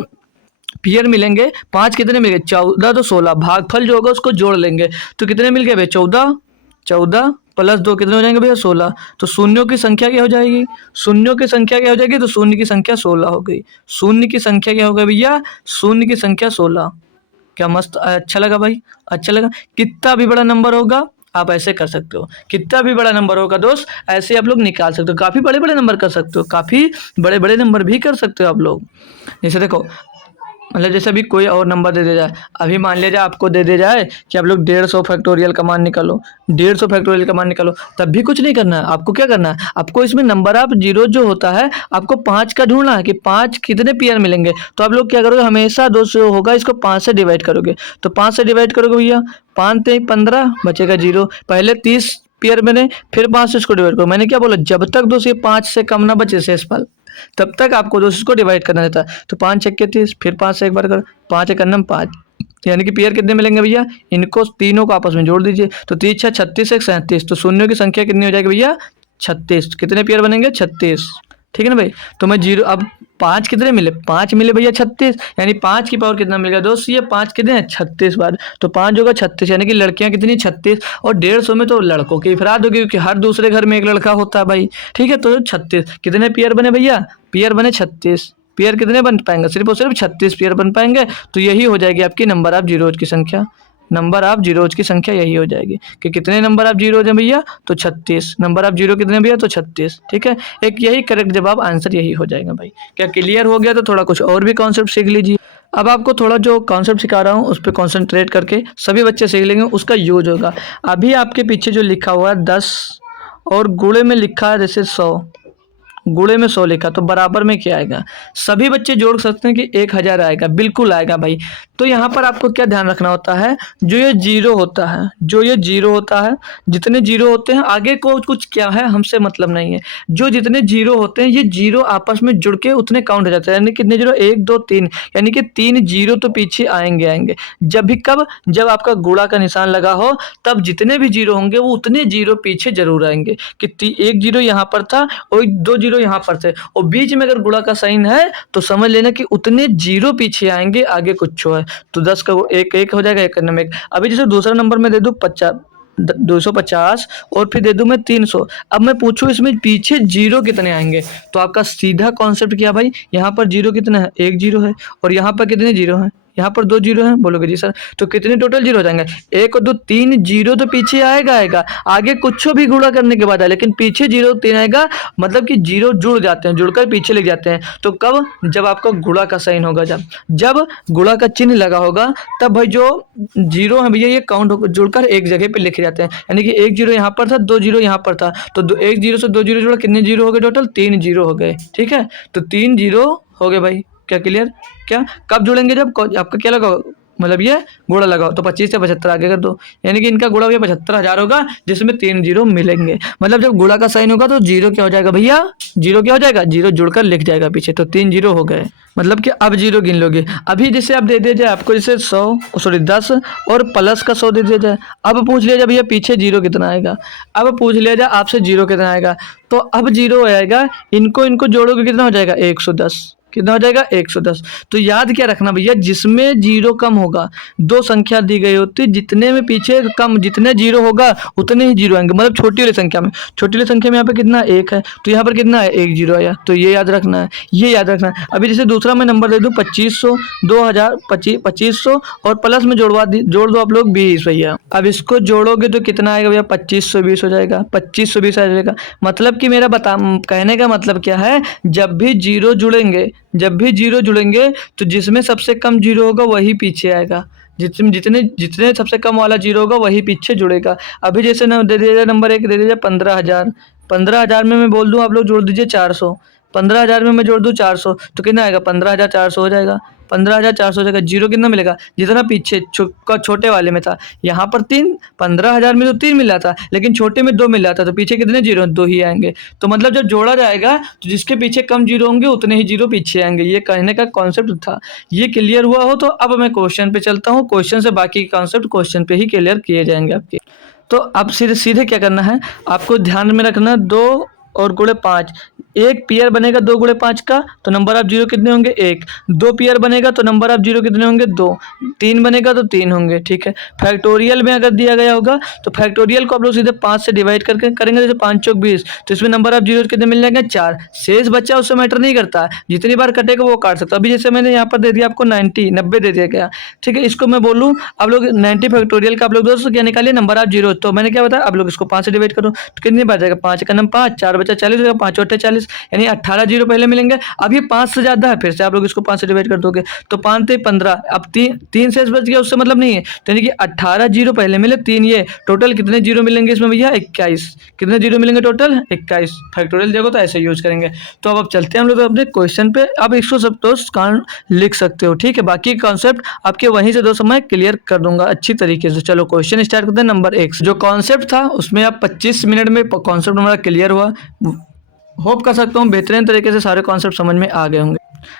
पेयर मिलेंगे 5 कितने मिल गए? 14 तो 16, भागफल जो होगा उसको जोड़ लेंगे तो कितने मिल गए भाई? 14 प्लस 2 कितने हो जाएंगे भैया? 16। तो शून्यों की संख्या क्या हो जाएगी? शून्यों की संख्या क्या हो जाएगी? तो शून्य की संख्या 16 हो गई। शून्य की संख्या क्या हो गई भैया? शून्य की संख्या 16। क्या मस्त, अच्छा लगा भाई? अच्छा लगा? कितना भी बड़ा नंबर होगा आप ऐसे कर सकते हो। कितना भी बड़ा नंबर होगा दोस्त, ऐसे आप लोग निकाल सकते हो। काफ़ी बड़े-बड़े नंबर कर सकते हो, काफ़ी बड़े-बड़े नंबर भी कर सकते हो आप लोग। जैसे देखो, मतलब जैसे अभी कोई और नंबर दे दिया जाए, अभी मान लिया जाए आपको दे दिया जाए कि आप लोग 150 फैक्टोरियल का मान निकालो, 150 फैक्टोरियल का मान निकालो, तब भी कुछ नहीं करना है। आपको क्या करना है, आपको इसमें नंबर ऑफ जीरो जो होता है, आपको 5 का ढूँढना है कि 5 कितने पेयर मिलेंगे। तो आप लोग क्या करोगे, हमेशा 2 से होगा इसको 5 से डिवाइड करोगे। तो 5 से डिवाइड करोगे भैया, 5 तेई 15 बचेगा 0। पहले 30 पेयर बने, फिर 5 से इसको डिवाइड करो। मैंने क्या बोला, जब तक 2 से 5 से कम ना बचे शेषफल, तब तक आपको 2 से इसको डिवाइड करना रहता है। तो 5 छक्के 30, फिर 5 से एक बार करो, 5 एक अन्नम 5, यानी कि पेयर कितने मिलेंगे भैया, इनको तीनों को आपस में जोड़ दीजिए। तो 3 छः 36 एक 37, तो शून्यों की संख्या कितनी हो जाएगी भैया, 36। कितने पेयर बनेंगे, 36। ठीक है ना भाई। तो मैं जीरो, अब 5 कितने मिले, 5 मिले भैया 36, यानी 5 की पावर कितना मिलेगा दोस्त, ये 5 कितने हैं 36 बार, तो 5 होगा 36, यानी कि लड़कियां कितनी 36, और 150 में तो लड़कों की अफराद होगी क्योंकि हर दूसरे घर में एक लड़का होता है भाई। ठीक है, तो 36 कितने पेयर बने भैया, पेयर बने 36। पेयर कितने बन पाएंगे, सिर्फ और सिर्फ 36 पेयर बन पाएंगे। तो यही हो जाएगी आपकी नंबर ऑफ जीरोज की संख्या। नंबर ऑफ जीरोज की संख्या यही हो जाएगी कि कितने नंबर ऑफ जीरोज हैं भैया, तो 36। नंबर ऑफ जीरो कितने भैया, तो 36। ठीक है, एक यही करेक्ट जवाब, आंसर यही हो जाएगा भाई। क्या क्लियर हो गया, तो थोड़ा कुछ और भी कॉन्सेप्ट सीख लीजिए। अब आपको थोड़ा जो कॉन्सेप्ट सिखा रहा हूँ उस पर कॉन्सेंट्रेट करके सभी बच्चे सीख लेंगे, उसका यूज होगा। अभी आपके पीछे जो लिखा हुआ है 10 और गुणे में लिखा है जैसे 100, गुणे में 100 लिखा, तो बराबर में क्या आएगा, सभी बच्चे जोड़ सकते हैं कि 1000 आएगा, बिल्कुल आएगा भाई। तो यहाँ पर आपको क्या ध्यान रखना होता है, जो ये जीरो होता है, जो ये जीरो होता है, जितने जीरो होते हैं आगे को कुछ क्या है हमसे मतलब नहीं है। जो जितने जीरो होते हैं ये जीरो आपस में जुड़ के उतने काउंट हो जाते हैं, यानी कितने जीरो, 1 2 3, यानी कि 3 जीरो तो पीछे आएंगे आएंगे। जब भी कब, जब आपका गुणा का निशान लगा हो, तब जितने भी जीरो होंगे वो उतने जीरो पीछे जरूर आएंगे कि 1 जीरो यहाँ पर था और 2 जीरो यहाँ पर थे, और बीच में अगर गुणा का साइन है तो समझ लेना कि उतने जीरो पीछे आएंगे, आगे कुछ है। तो 10 का वो एक एक हो जाएगा, एक नंबर एक। अभी जैसे दूसरा नंबर में दे दूं 50, 250, और फिर दे दूं मैं 300। अब मैं पूछूं इसमें पीछे जीरो कितने आएंगे, तो आपका सीधा कॉन्सेप्ट क्या भाई, यहाँ पर जीरो कितना है, 1 जीरो है, और यहाँ पर कितने जीरो हैं, यहाँ पर 2 जीरो हैं, बोलोगे जी सर, तो कितने टोटल जीरो हो जाएंगे, 1 और 2 3 जीरो तो पीछे आएगा आएगा, आगे कुछ भी गुणा करने के बाद है, लेकिन पीछे 0 3 आएगा, मतलब कि जीरो जुड़ जाते हैं, जुड़कर पीछे लिख जाते हैं। तो कब, जब आपका गुणा का साइन होगा, जब गुणा का चिन्ह लगा होगा, तब भाई जो जीरो है भैया ये काउंट होकर जुड़कर एक जगह पे लिखे जाते हैं, यानी कि 1 जीरो यहाँ पर था, 2 जीरो यहाँ पर था, तो 1 जीरो से 2 जीरो जुड़ा, कितने जीरो हो गए टोटल, 3 जीरो हो गए। ठीक है, तो 3 जीरो हो गए भाई। क्या क्लियर, क्या कब जुड़ेंगे, जब आपका क्या लगा, मतलब ये गुणा लगाओ, तो 25 से 75 आगे कर दो, यानी कि इनका गुणा भैया 75,000 होगा, जिसमें 3 जीरो मिलेंगे। मतलब जब गुणा का साइन होगा तो जीरो क्या हो जाएगा भैया, जीरो क्या हो जाएगा, जीरो जुड़कर लिख जाएगा पीछे, तो 3 जीरो हो गए। मतलब कि अब जीरो गिन लोगे। अभी जैसे आप दे दिया जाए आपको, जैसे 10 और प्लस का 100 दे दिया जाए, अब पूछ लिया जाए भैया पीछे जीरो कितना आएगा, अब पूछ लिया जाए आपसे जीरो कितना आएगा, तो अब जीरो आएगा, इनको इनको जोड़ोगे कितना हो जाएगा, 110। कितना हो जाएगा, 110। तो याद क्या रखना भैया, जिसमें जीरो कम होगा, दो संख्या दी गई होती, जितने में पीछे कम, जितने जीरो होगा उतने ही जीरो आएंगे, मतलब छोटी वाली संख्या में, छोटी वाली संख्या में यहाँ पे कितना, 1 है, तो यहाँ पर कितना है, 1 जीरो आया, तो ये याद रखना है, ये याद रखना है। अभी जैसे दूसरा मैं नंबर दे दूँ 2500, 2000, 2500 और प्लस में जोड़ दो आप लोग 20 भैया। अब इसको जोड़ोगे तो कितना आएगा भैया, 2520 हो जाएगा, 2520 आ जाएगा। मतलब कि मेरा कहने का मतलब क्या है, जब भी जीरो जुड़ेंगे तो जिसमें सबसे कम जीरो होगा वही पीछे आएगा, जितने जितने सबसे कम वाला जीरो होगा वही पीछे जुड़ेगा। अभी जैसे ना दे दीजिए नंबर 1 दे दीजिए 15,000, 15,000 में मैं बोल दूं आप लोग जोड़ दीजिए 400, 15,000 में मैं जोड़ दूं 400, तो कितना आएगा, 15,400 हो जाएगा, 15,400 हो जाएगा। जीरो कितना मिलेगा, जितना पीछे छोटे वाले में था, यहाँ पर 3, 15,000 में तो 3 मिल रहा था, लेकिन छोटे में 2 मिल रहा था, तो पीछे कितने जीरो, 2 ही आएंगे। तो मतलब जब जोड़ा जाएगा तो जिसके पीछे कम जीरो होंगे उतने ही जीरो पीछे आएंगे, ये कहने का कॉन्सेप्ट था। ये क्लियर हुआ हो तो अब मैं क्वेश्चन पे चलता हूँ, क्वेश्चन से बाकी कॉन्सेप्ट क्वेश्चन पे ही क्लियर किए जाएंगे आपके। तो अब सीधे सीधे क्या करना है, आपको ध्यान में रखना, दो और गुणे 5। एक पेयर बनेगा 2 गुणे 5 का, तो नंबर ऑफ जीरो कितने होंगे 1। 2 पेयर बनेगा तो नंबर ऑफ जीरो कितने होंगे 2। 3 बनेगा तो 3 होंगे, ठीक है। फैक्टोरियल में अगर दिया गया होगा तो फैक्टोरियल को आप लोग सीधे 5 से डिवाइड करके करेंगे, जैसे 5 चौक 20, तो इसमें नंबर ऑफ जीरो कितने मिल जाएंगे 4। शेष बच्चा उससे मैटर नहीं करता, जितनी बार कटेगा वो काट सकता है। अभी जैसे मैंने यहाँ पर दे दिया आपको 90 दे दिया गया, ठीक है। इसको मैं बोलूँ आप लोग 90 फैक्टोरियल का आप लोग दोस्तों क्या निकालिए नंबर ऑफ जीरो, तो मैंने क्या बताया आप लोग इसको 5 से डिवाइड करो तो कितनी बार जाएगा 5 का नंबर 5, 4 बचा 40 होगा, 5 और 40, यानी 18 जीरो पहले मिलेंगे। अब ये 5 से ज्यादा है, फिर से आप लोग इसको 5 से डिवाइड कर दोगे तो 5 थे 15, अब 3 शेष बच गया, उससे मतलब नहीं है, तो यानी कि 18 जीरो पहले मिले 3, ये टोटल कितने जीरो मिलेंगे इसमें भैया 21। कितने जीरो मिलेंगे टोटल 21। फैक्टोरियल देखो तो ऐसे यूज करेंगे। तो अब चलते हैं हम लोग तो अपने क्वेश्चन पे। अब इसको सब दोस्त कारण लिख सकते हो, ठीक है। बाकी कॉन्सेप्ट आपके वहीं से दोस्तों मैं क्लियर कर दूंगा अच्छी तरीके से। चलो क्वेश्चन स्टार्ट करते हैं। नंबर 1 जो कॉन्सेप्ट था उसमें आप 25 मिनट में कॉन्सेप्ट हमारा क्लियर हुआ। होप कर सकता हूँ बेहतरीन तरीके से सारे कॉन्सेप्ट समझ में आ गए होंगे,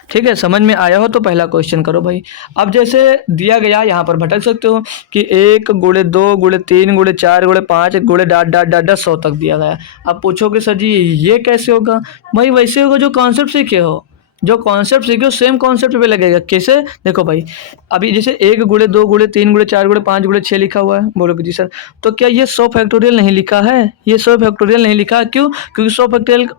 ठीक है। समझ में आया हो तो पहला क्वेश्चन करो भाई। अब जैसे दिया गया यहाँ पर भटक सकते हो कि 1 गुणे 2 गुणे 3 गुणे 4 गुणे 5 गुणे डाट डाट डाट डाट 100 तक दिया गया। अब पूछोगे सर जी ये कैसे होगा? भाई वैसे होगा जो कॉन्सेप्ट सीखे हो, जो कॉन्सेप्ट सीखे हो सेम कॉन्सेप्ट पे लगेगा। कैसे? देखो भाई अभी जैसे 1 गुणे 2 गुणे 3 गुणे 4 गुणे 5 गुणे 6 लिखा हुआ है, बोलोगे जी सर तो क्या ये 100 फैक्टोरियल नहीं लिखा है? ये 100 फैक्टोरियल नहीं लिखा, क्यों? क्योंकि 100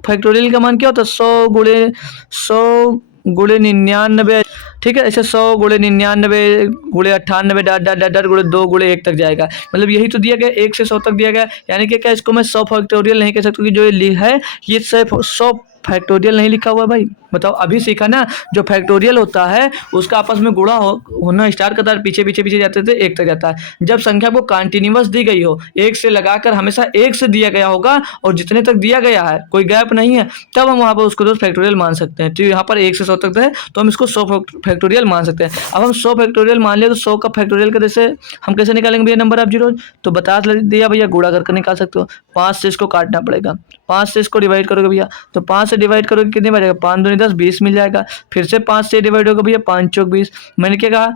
फैक्टोरियल का मान क्या होता है 100 गुणे 99, ठीक है। ऐसे 100 गुणे 99 गुणे 98 डाट डाट डाट डाट गुणे 2 गुणे 1 तक जाएगा। मतलब यही तो दिया गया 1 से 100 तक दिया गया, यानी कि क्या इसको मैं 100 फैक्टोरियल नहीं कह सकता, क्योंकि जो ये है ये 100 फैक्टोरियल नहीं लिखा हुआ भाई। बताओ अभी सीखा ना, जो फैक्टोरियल होता है उसका आपस में गुणा होना स्टार्ट करता है, पीछे पीछे पीछे जाते थे 1 तक जाता है। जब संख्या को कंटिन्यूअस दी गई हो 1 से लगाकर हमेशा 1 से दिया गया होगा और जितने तक दिया गया है कोई गैप नहीं है, तब हम वहाँ पर उसको तो फैक्टोरियल मान सकते हैं। तो यहाँ पर 1 से 100 तक है तो हम इसको 100 फैक्टोरियल मान सकते हैं। अब हम 100 फैक्टोरियल मान लिया तो 100 का फैक्टोरियल का जैसे हम कैसे निकालेंगे भैया नंबर ऑफ जीरो? तो बता दिया भैया गुणा करके निकाल सकते हो। 5 से इसको काटना पड़ेगा, 5 से इसको डिवाइड करोगे भैया तो 5 से डिवाइड करोगे कितने बचेगा 5 दूनी 10 20 मिल जाएगा। फिर से 5 से डिवाइड होगा भैया 5 चौक 20। मैंने क्या कहा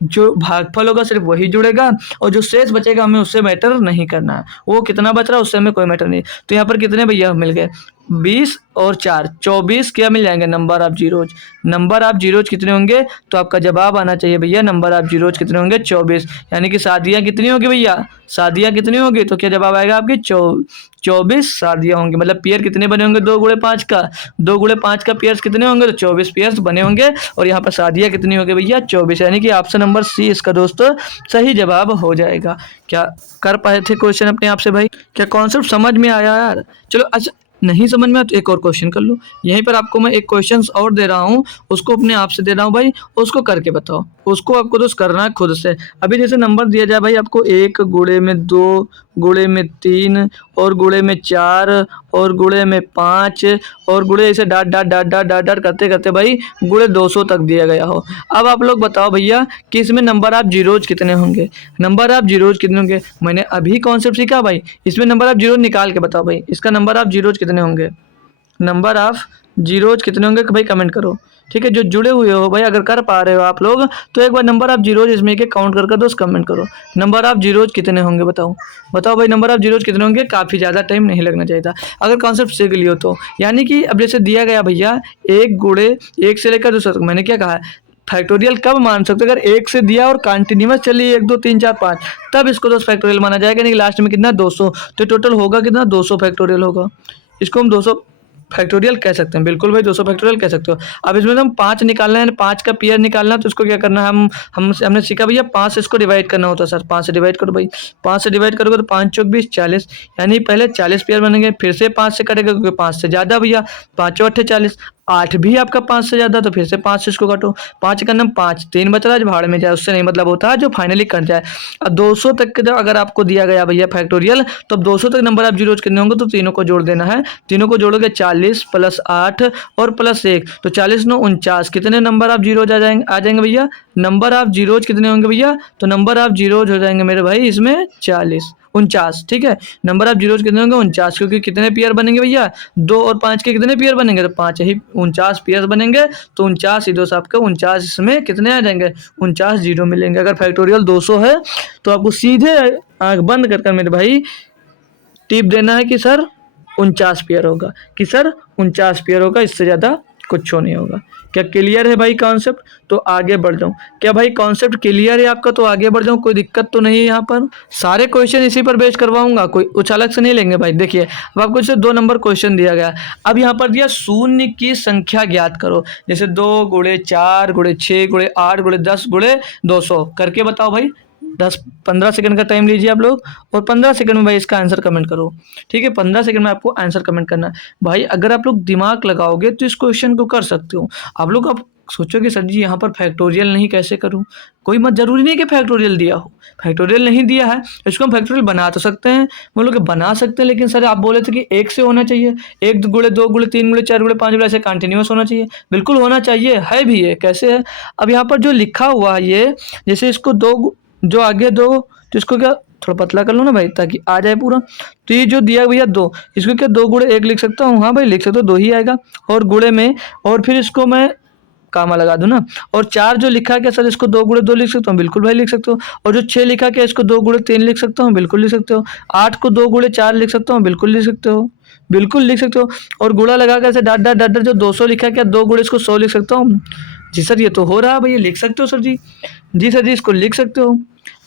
जो भागफल होगा सिर्फ वही जुड़ेगा और जो शेष बचेगा हमें उससे मैटर नहीं करना है, वो कितना बच रहा है उससे हमें कोई मैटर नहीं। तो यहाँ पर कितने भैया मिल गए 20 और 4 24 क्या मिल जाएंगे number of zeros. Number of zeros कितने होंगे? तो आपका जवाब आना चाहिए भैया नंबर ऑफ जीरोज कितने होंगे 24। यानी कि शादियाँ कितनी होगी भैया? शादियाँ कितनी होगी? तो क्या जवाब आएगा आपकी 24 शादियाँ होंगी। मतलब पेयर कितने बने होंगे 2 गुणे 5 का, 2 गुणे 5 का पेयर्स कितने होंगे? तो 24 पेयर्स बने होंगे। और यहाँ पर शादियाँ कितनी होगी भैया 24, यानी कि ऑप्शन नंबर सी इसका दोस्तों सही जवाब हो जाएगा। क्या कर पाए थे क्वेश्चन अपने आप से भाई? क्या कॉन्सेप्ट समझ में आया यार? चलो अच्छा नहीं समझ में आया तो एक और क्वेश्चन कर लो। यहीं पर आपको मैं एक क्वेश्चन और दे रहा हूँ, उसको अपने आप से दे रहा हूँ भाई, उसको करके बताओ। उसको आपको दोस्त करना है खुद से। अभी जैसे नंबर दिया जाए भाई आपको 1 गुणे में 2 गुणे में 3 और गुणे में 4 और गुणे में 5 और गुणे ऐसे dot dot dot dot dot dot करते करते भाई गुणे 200 तक दिया गया हो। अब आप लोग बताओ भैया कि इसमें नंबर ऑफ जीरोज कितने होंगे? नंबर ऑफ जीरोज कितने होंगे? मैंने अभी कॉन्सेप्ट सीखा भाई, इसमें नंबर ऑफ जीरो निकाल के बताओ भाई इसका नंबर ऑफ जीरोज कितने होंगे। नंबर ऑफ जीरोज कितने होंगे भाई कमेंट करो, ठीक है। जो जुड़े हुए हो भाई अगर कर पा रहे हो आप लोग तो एक बार नंबर ऑफ जीरोज इसमें के काउंट कर दोस्त कमेंट करो। नंबर ऑफ जीरोज कितने होंगे बताओ, बताओ भाई नंबर ऑफ जीरोज कितने होंगे? काफ़ी ज़्यादा टाइम नहीं लगना चाहिए था अगर कॉन्सेप्ट सीख लियो तो। यानी कि अब जैसे दिया गया भैया 1 गुणे 1 से लेकर दूसरा तक, मैंने क्या कहा फैक्टोरियल कब मान सकते हो? अगर 1 से दिया और कंटिन्यूअस चलिए 1 2 3 4 5 तब इसको दोस्त फैक्टोरियल माना जाएगा। यानी कि लास्ट में कितना 200, तो टोटल होगा कितना 200 फैक्टोरियल होगा। इसको हम 200 फैक्टोरियल कह सकते हैं, बिल्कुल भाई 200 फैक्टोरियल कह सकते हो। अब इसमें हम 5 निकालना है, 5 का पेयर निकालना है, तो इसको क्या करना है हमने सीखा भैया 5 से इसको डिवाइड करना होता है सर। 5 से डिवाइड करो भाई, 5 से डिवाइड करोगे तो 5 चौक 20 40, यानी पहले 40 पेयर बनेंगे, फिर से 5 से कटेगा क्योंकि 5 से ज़्यादा भैया 5 चौक 8 40, 8 भी आपका 5 से ज़्यादा तो फिर से 5 से इसको काटो, 5 का नाम 5 3 बच रहा है, भाड़ में जाए उससे नहीं मतलब होता है जो फाइनली कट जाए। अब 200 तक के अगर आपको दिया गया भैया फैक्टोरियल तो अब 200 तक नंबर ऑफ जीरोज कितने होंगे? तो तीनों को जोड़ देना है, तीनों को जोड़ोगे 40 प्लस 8 और प्लस 1 तो 40 9 49। कितने नंबर ऑफ जीरोज आ जाएंगे भैया? नंबर ऑफ जीरोज कितने होंगे भैया? तो नंबर ऑफ जीरोज हो जाएंगे मेरे भाई इसमें 49, ठीक है। नंबर ऑफ जीरोज कितने होंगे? 49, क्योंकि कितने पेयर बनेंगे भैया 2 और 5 के कितने पेयर बनेंगे? तो 5 ही 49 पेयर बनेंगे, तो 49 ही दोस्त आपके 49 इसमें कितने आ जाएंगे? 49 जीरो मिलेंगे। अगर फैक्टोरियल 200 है तो आपको सीधे आंख बंद कर मेरे भाई टिप देना है कि सर 49 पेयर होगा कि सर 49 पेयर होगा, इससे ज़्यादा कुछ नहीं होगा। क्या क्लियर है भाई कॉन्सेप्ट? तो आगे बढ़ जाऊँ। क्या भाई कॉन्सेप्ट क्लियर है आपका? तो आगे बढ़ जाऊँ, कोई दिक्कत तो नहीं है यहाँ पर। सारे क्वेश्चन इसी पर बेस करवाऊंगा, कोई कुछ अलग से नहीं लेंगे भाई। देखिए अब आपको जैसे 2 नंबर क्वेश्चन दिया गया, अब यहाँ पर दिया शून्य की संख्या ज्ञात करो। जैसे 2 गुणे 4 गुणे 6 गुणे 8 गुणे 10 गुणे 200 करके बताओ भाई। 10-15 सेकंड का टाइम लीजिए आप लोग, और 15 सेकंड में भाई इसका आंसर कमेंट करो। ठीक है, 15 सेकंड में आपको आंसर कमेंट करना है भाई। अगर आप लोग दिमाग लगाओगे तो इस क्वेश्चन को कर सकते हो। आप लोग अब सोचोगे सर जी यहाँ पर फैक्टोरियल नहीं कैसे करूँ? कोई मत, जरूरी नहीं कि फैक्टोरियल दिया हो। फैक्टोरियल नहीं दिया है, इसको हम फैक्टोरियल बना तो सकते हैं, बोलो कि बना सकते हैं, लेकिन सर आप बोले थे कि 1 से होना चाहिए। 1 गुणे 2 गुणे 3 गुणे 4 गुणे 5 गुणे ऐसे कंटिन्यूस होना चाहिए। बिल्कुल होना चाहिए, है भी ये। कैसे है? अब यहाँ पर जो लिखा हुआ है ये, जैसे इसको 2 जो आगे 2, तो इसको क्या थोड़ा पतला कर लो ना भाई ताकि आ जाए पूरा। तो ये जो दिया भैया 2, इसको क्या 2 गुणे 1 लिख सकता हूँ? हाँ भाई लिख सकते हो, 2 ही आएगा। और गुणे में, और फिर इसको मैं कामा लगा दूं ना। और 4 जो लिखा है क्या सर इसको 2 गुणे 2 लिख सकता हूँ? बिल्कुल भाई लिख सकते हो। और जो 6 लिखा क्या इसको 2 गुणे 3 लिख सकता हूँ? बिल्कुल लिख सकते हो। 8 को 2 गुणे 4 लिख सकता हूँ? बिल्कुल लिख सकते हो, बिल्कुल लिख सकते हो। और गुणा लगा कर ऐसे डाट डाट डाट डाट जो 200 लिखा क्या 2 गुणे इसको 100 लिख सकता हूँ? जी सर ये तो हो रहा है भैया, लिख सकते हो सर जी। जी सर जी इसको लिख सकते हो,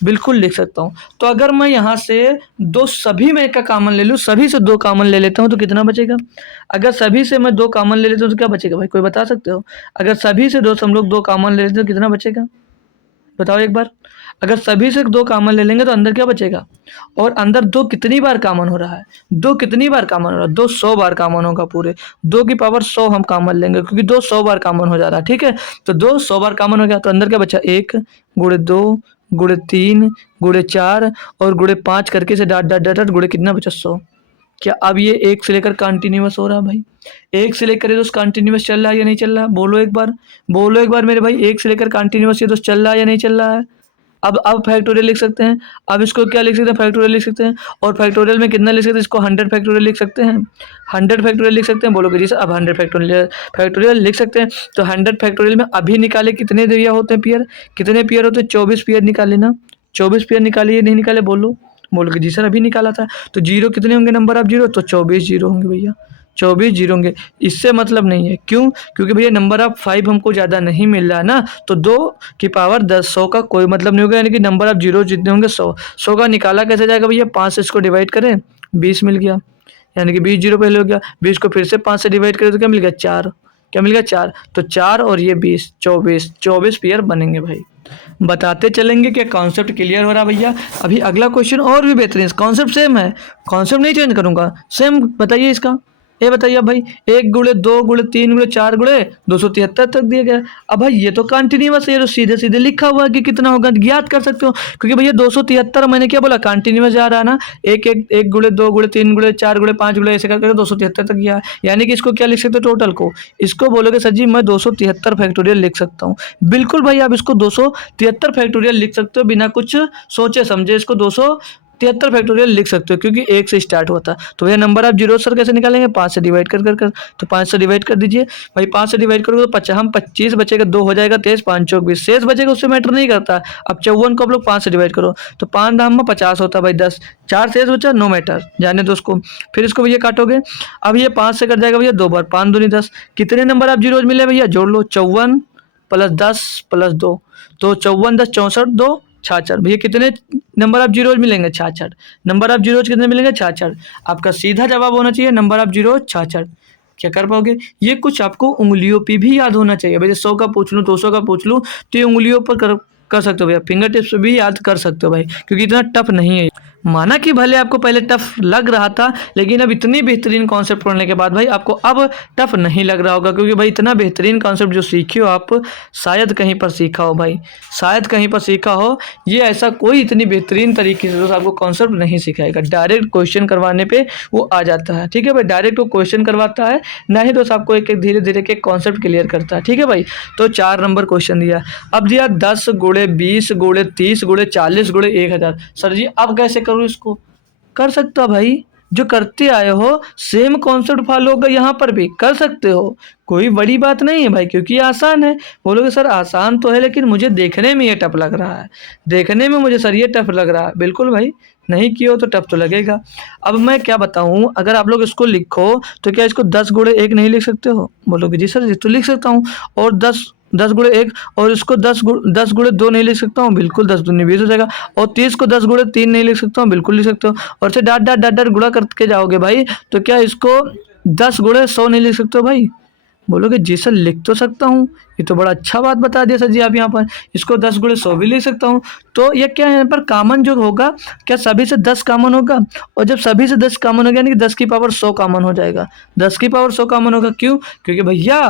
बिल्कुल लिख सकता हूँ। तो अगर मैं यहाँ से 2 सभी में का कॉमन ले लूँ, सभी से 2 कॉमन ले लेता हूँ तो कितना बचेगा? अगर सभी से मैं 2 कॉमन ले लेता हूँ तो क्या बचेगा भाई, कोई बता सकते हो? अगर सभी से 2 हम लोग 2 कॉमन ले लेते हैं तो कितना बचेगा? बताओ एक बार। अगर सभी से 2 कॉमन ले लेंगे तो अंदर क्या बचेगा? और अंदर 2 कितनी बार कॉमन हो रहा है? 2 कितनी बार कॉमन हो रहा है? 2 100 बार कॉमन होगा पूरे। 2 की पावर 100 हम कॉमन लेंगे क्योंकि 2 100 बार कॉमन हो जा रहा है। ठीक है, तो 2 100 बार कॉमन हो गया तो अंदर क्या बचा? 1 गुणे 2 गुणे 3 गुणे 4 और गुणे 5 करके से डाट डाट डाट डाट गुणे कितना बचा? 100। क्या अब ये 1 से लेकर कंटिन्यूअस हो रहा है भाई? 1 से लेकर ये दोस्त कंटिन्यूअस चल रहा है या नहीं चल रहा? बोलो एक बार, बोलो एक बार मेरे भाई। 1 से लेकर कंटिन्यूअस ये दोस्त चल रहा है या नहीं चल रहा है? अब फैक्टोरियल लिख सकते हैं। अब इसको क्या लिख सकते हैं? फैक्टोरियल लिख सकते हैं। और फैक्टोरियल में कितना लिख सकते हैं? इसको 100 फैक्टोरियल लिख सकते हैं। 100 फैक्टोरियल लिख सकते हैं। बोलोगे जी सर अब 100 फैक्टोरियल लिख सकते हैं। तो 100 फैक्टोरियल में अभी निकाले कितने दिया होते हैं पेयर? कितने पेयर होते हैं? 24 पेयर निकाले ना। 24 पेयर निकालिए, नहीं निकाले बोलो। बोलोगे जी सर अभी निकाला था। तो जीरो कितने होंगे नंबर ऑफ जीरो? तो 24 जीरो होंगे भैया, 24 जीरो होंगे। इससे मतलब नहीं है, क्यों? क्योंकि भैया नंबर ऑफ 5 हमको ज़्यादा नहीं मिल रहा है ना, तो 2 की पावर 10 100 का कोई मतलब नहीं होगा, यानी कि नंबर ऑफ जीरो जितने होंगे 100। 100 का निकाला कैसे जाएगा भैया? 5 से इसको डिवाइड करें, 20 मिल गया, यानी कि 20 जीरो पहले हो गया। 20 को फिर से 5 से डिवाइड करें तो क्या मिल गया? 4। क्या मिल गया? 4। तो 4 और ये 20, 24 पेयर बनेंगे भाई। बताते चलेंगे कि कॉन्सेप्ट क्लियर हो रहा भैया। अभी अगला क्वेश्चन और भी बेहतरीन, कॉन्सेप्ट सेम है, कॉन्सेप्ट नहीं चेंज करूंगा, सेम बताइए इसका। ये बताइए अब भाई, 1 गुणे 2 गुणे 3 गुणे 4 गुणे 273 तक दिया गया। अब भाई ये तो कंटिन्यूअस है, ये तो सीधे सीधे लिखा हुआ है कि कितना होगा, ज्ञात कर सकते हो। क्योंकि भैया 273 मैंने क्या बोला, कंटिन्यूअस जा रहा है ना। 1 गुणे 2 गुणे 3 गुणे 4 गुणे 5 गुणे ऐसे करके 273 तक गया है। यानी कि इसको क्या लिख सकते हो टोटल को? इसको बोलोगे सर जी मैं 273 फैक्टोरियल लिख सकता हूँ। बिल्कुल भाई आप इसको 273 फैक्टोरियल लिख सकते हो, बिना कुछ सोचे समझे इसको 273 फैक्टोरियल लिख सकते हो, क्योंकि 1 से स्टार्ट होता। तो भैया नंबर आप जीरो सर कैसे निकालेंगे? 5 से डिवाइड कर। तो 5 से डिवाइड कर दीजिए भाई। 5 से डिवाइड करोगे तो हम 25 बचेगा, 2 हो जाएगा 23, 5 चौक 20, शेष बचेगा, उससे मैटर नहीं करता। अब 54 को आप लोग 5 से डिवाइड करो तो 5 दाम में 50 होता है भाई, 10 4 शेष बचा, नो मैटर, जाने दो उसको। फिर इसको भैया काटोगे, अब ये 5 से कट जाएगा भैया 2 बार, 5 दूनी 10। कितने नंबर आप जीरो मिले भैया? जोड़ लो, 54 प्लस 10 प्लस 2, तो 54 10 64 2 66। भैया कितने नंबर ऑफ जीरोज मिलेंगे? 66। नंबर ऑफ जीरोज कितने मिलेंगे? 66। आपका सीधा जवाब होना चाहिए नंबर ऑफ जीरो 66। क्या कर पाओगे? ये कुछ आपको उंगलियों पे भी याद होना चाहिए। भैया 100 का पूछ लूँ, 200 का पूछ लूँ तो ये उंगलियों पर कर सकते हो भैया, फिंगर टिप्स पे भी याद कर सकते हो भाई, क्योंकि इतना टफ नहीं है। माना कि भले आपको पहले टफ लग रहा था, लेकिन अब इतनी बेहतरीन कॉन्सेप्ट पढ़ने के बाद भाई आपको अब टफ नहीं लग रहा होगा, क्योंकि भाई इतना बेहतरीन कॉन्सेप्ट जो सीखे हो आप, शायद कहीं पर सीखा हो भाई, शायद कहीं पर सीखा हो। ये ऐसा कोई इतनी बेहतरीन तरीके से दोस्त आपको कॉन्सेप्ट नहीं सिखाएगा, डायरेक्ट क्वेश्चन करवाने पे वो आ जाता है। ठीक है भाई, डायरेक्ट वो क्वेश्चन करवाता है, ना ही दोस्त आपको एक एक धीरे धीरे के कॉन्सेप्ट क्लियर करता है। ठीक है भाई, तो 4 नंबर क्वेश्चन दिया। अब दिया 10 गुणे 20 गुणे 30 गुणे 40 गुणे 1000। सर जी अब कैसे करूँ इसको? कर सकता भाई, जो करते आए हो सेम कॉन्सेप्ट फॉलो होगा, यहाँ पर भी कर सकते हो, कोई बड़ी बात नहीं है भाई, क्योंकि ये आसान है। बोलोगे सर आसान तो है लेकिन मुझे देखने में ये टफ लग रहा है, देखने में मुझे सर ये टफ लग रहा है। बिल्कुल भाई, नहीं किए हो तो टफ तो लगेगा। अब मैं क्या बताऊँ, अगर आप लोग इसको लिखो तो क्या इसको 10 गुणे 1 नहीं लिख सकते हो? बोलोगे जी सर ये तो लिख सकता हूँ। और 10 गुणे 1, और इसको 10 गुणे 2 नहीं लिख सकता हूँ? बिल्कुल, 10 दूनी 20 हो जाएगा। और 30 को 10 गुणे 3 नहीं लिख सकता हूँ? बिल्कुल लिख सकते हो। और ऐसे डाट डाट डाट डाट गुणा करके जाओगे भाई, तो क्या इसको 10 गुणे 100 नहीं लिख सकते हो भाई? बोलोगे जी सर लिख तो सकता हूँ, ये तो बड़ा अच्छा बात बता दिया सर जी आप यहाँ पर, इसको 10 गुणे 100 भी लिख सकता हूँ। तो ये क्या है, यहाँ पर कॉमन जो होगा, क्या सभी से 10 कॉमन होगा? और जब सभी से 10 कॉमन हो गया, यानी कि 10 की पावर 100 कॉमन हो जाएगा। 10 की पावर 100 कॉमन होगा, क्यों? क्योंकि भैया,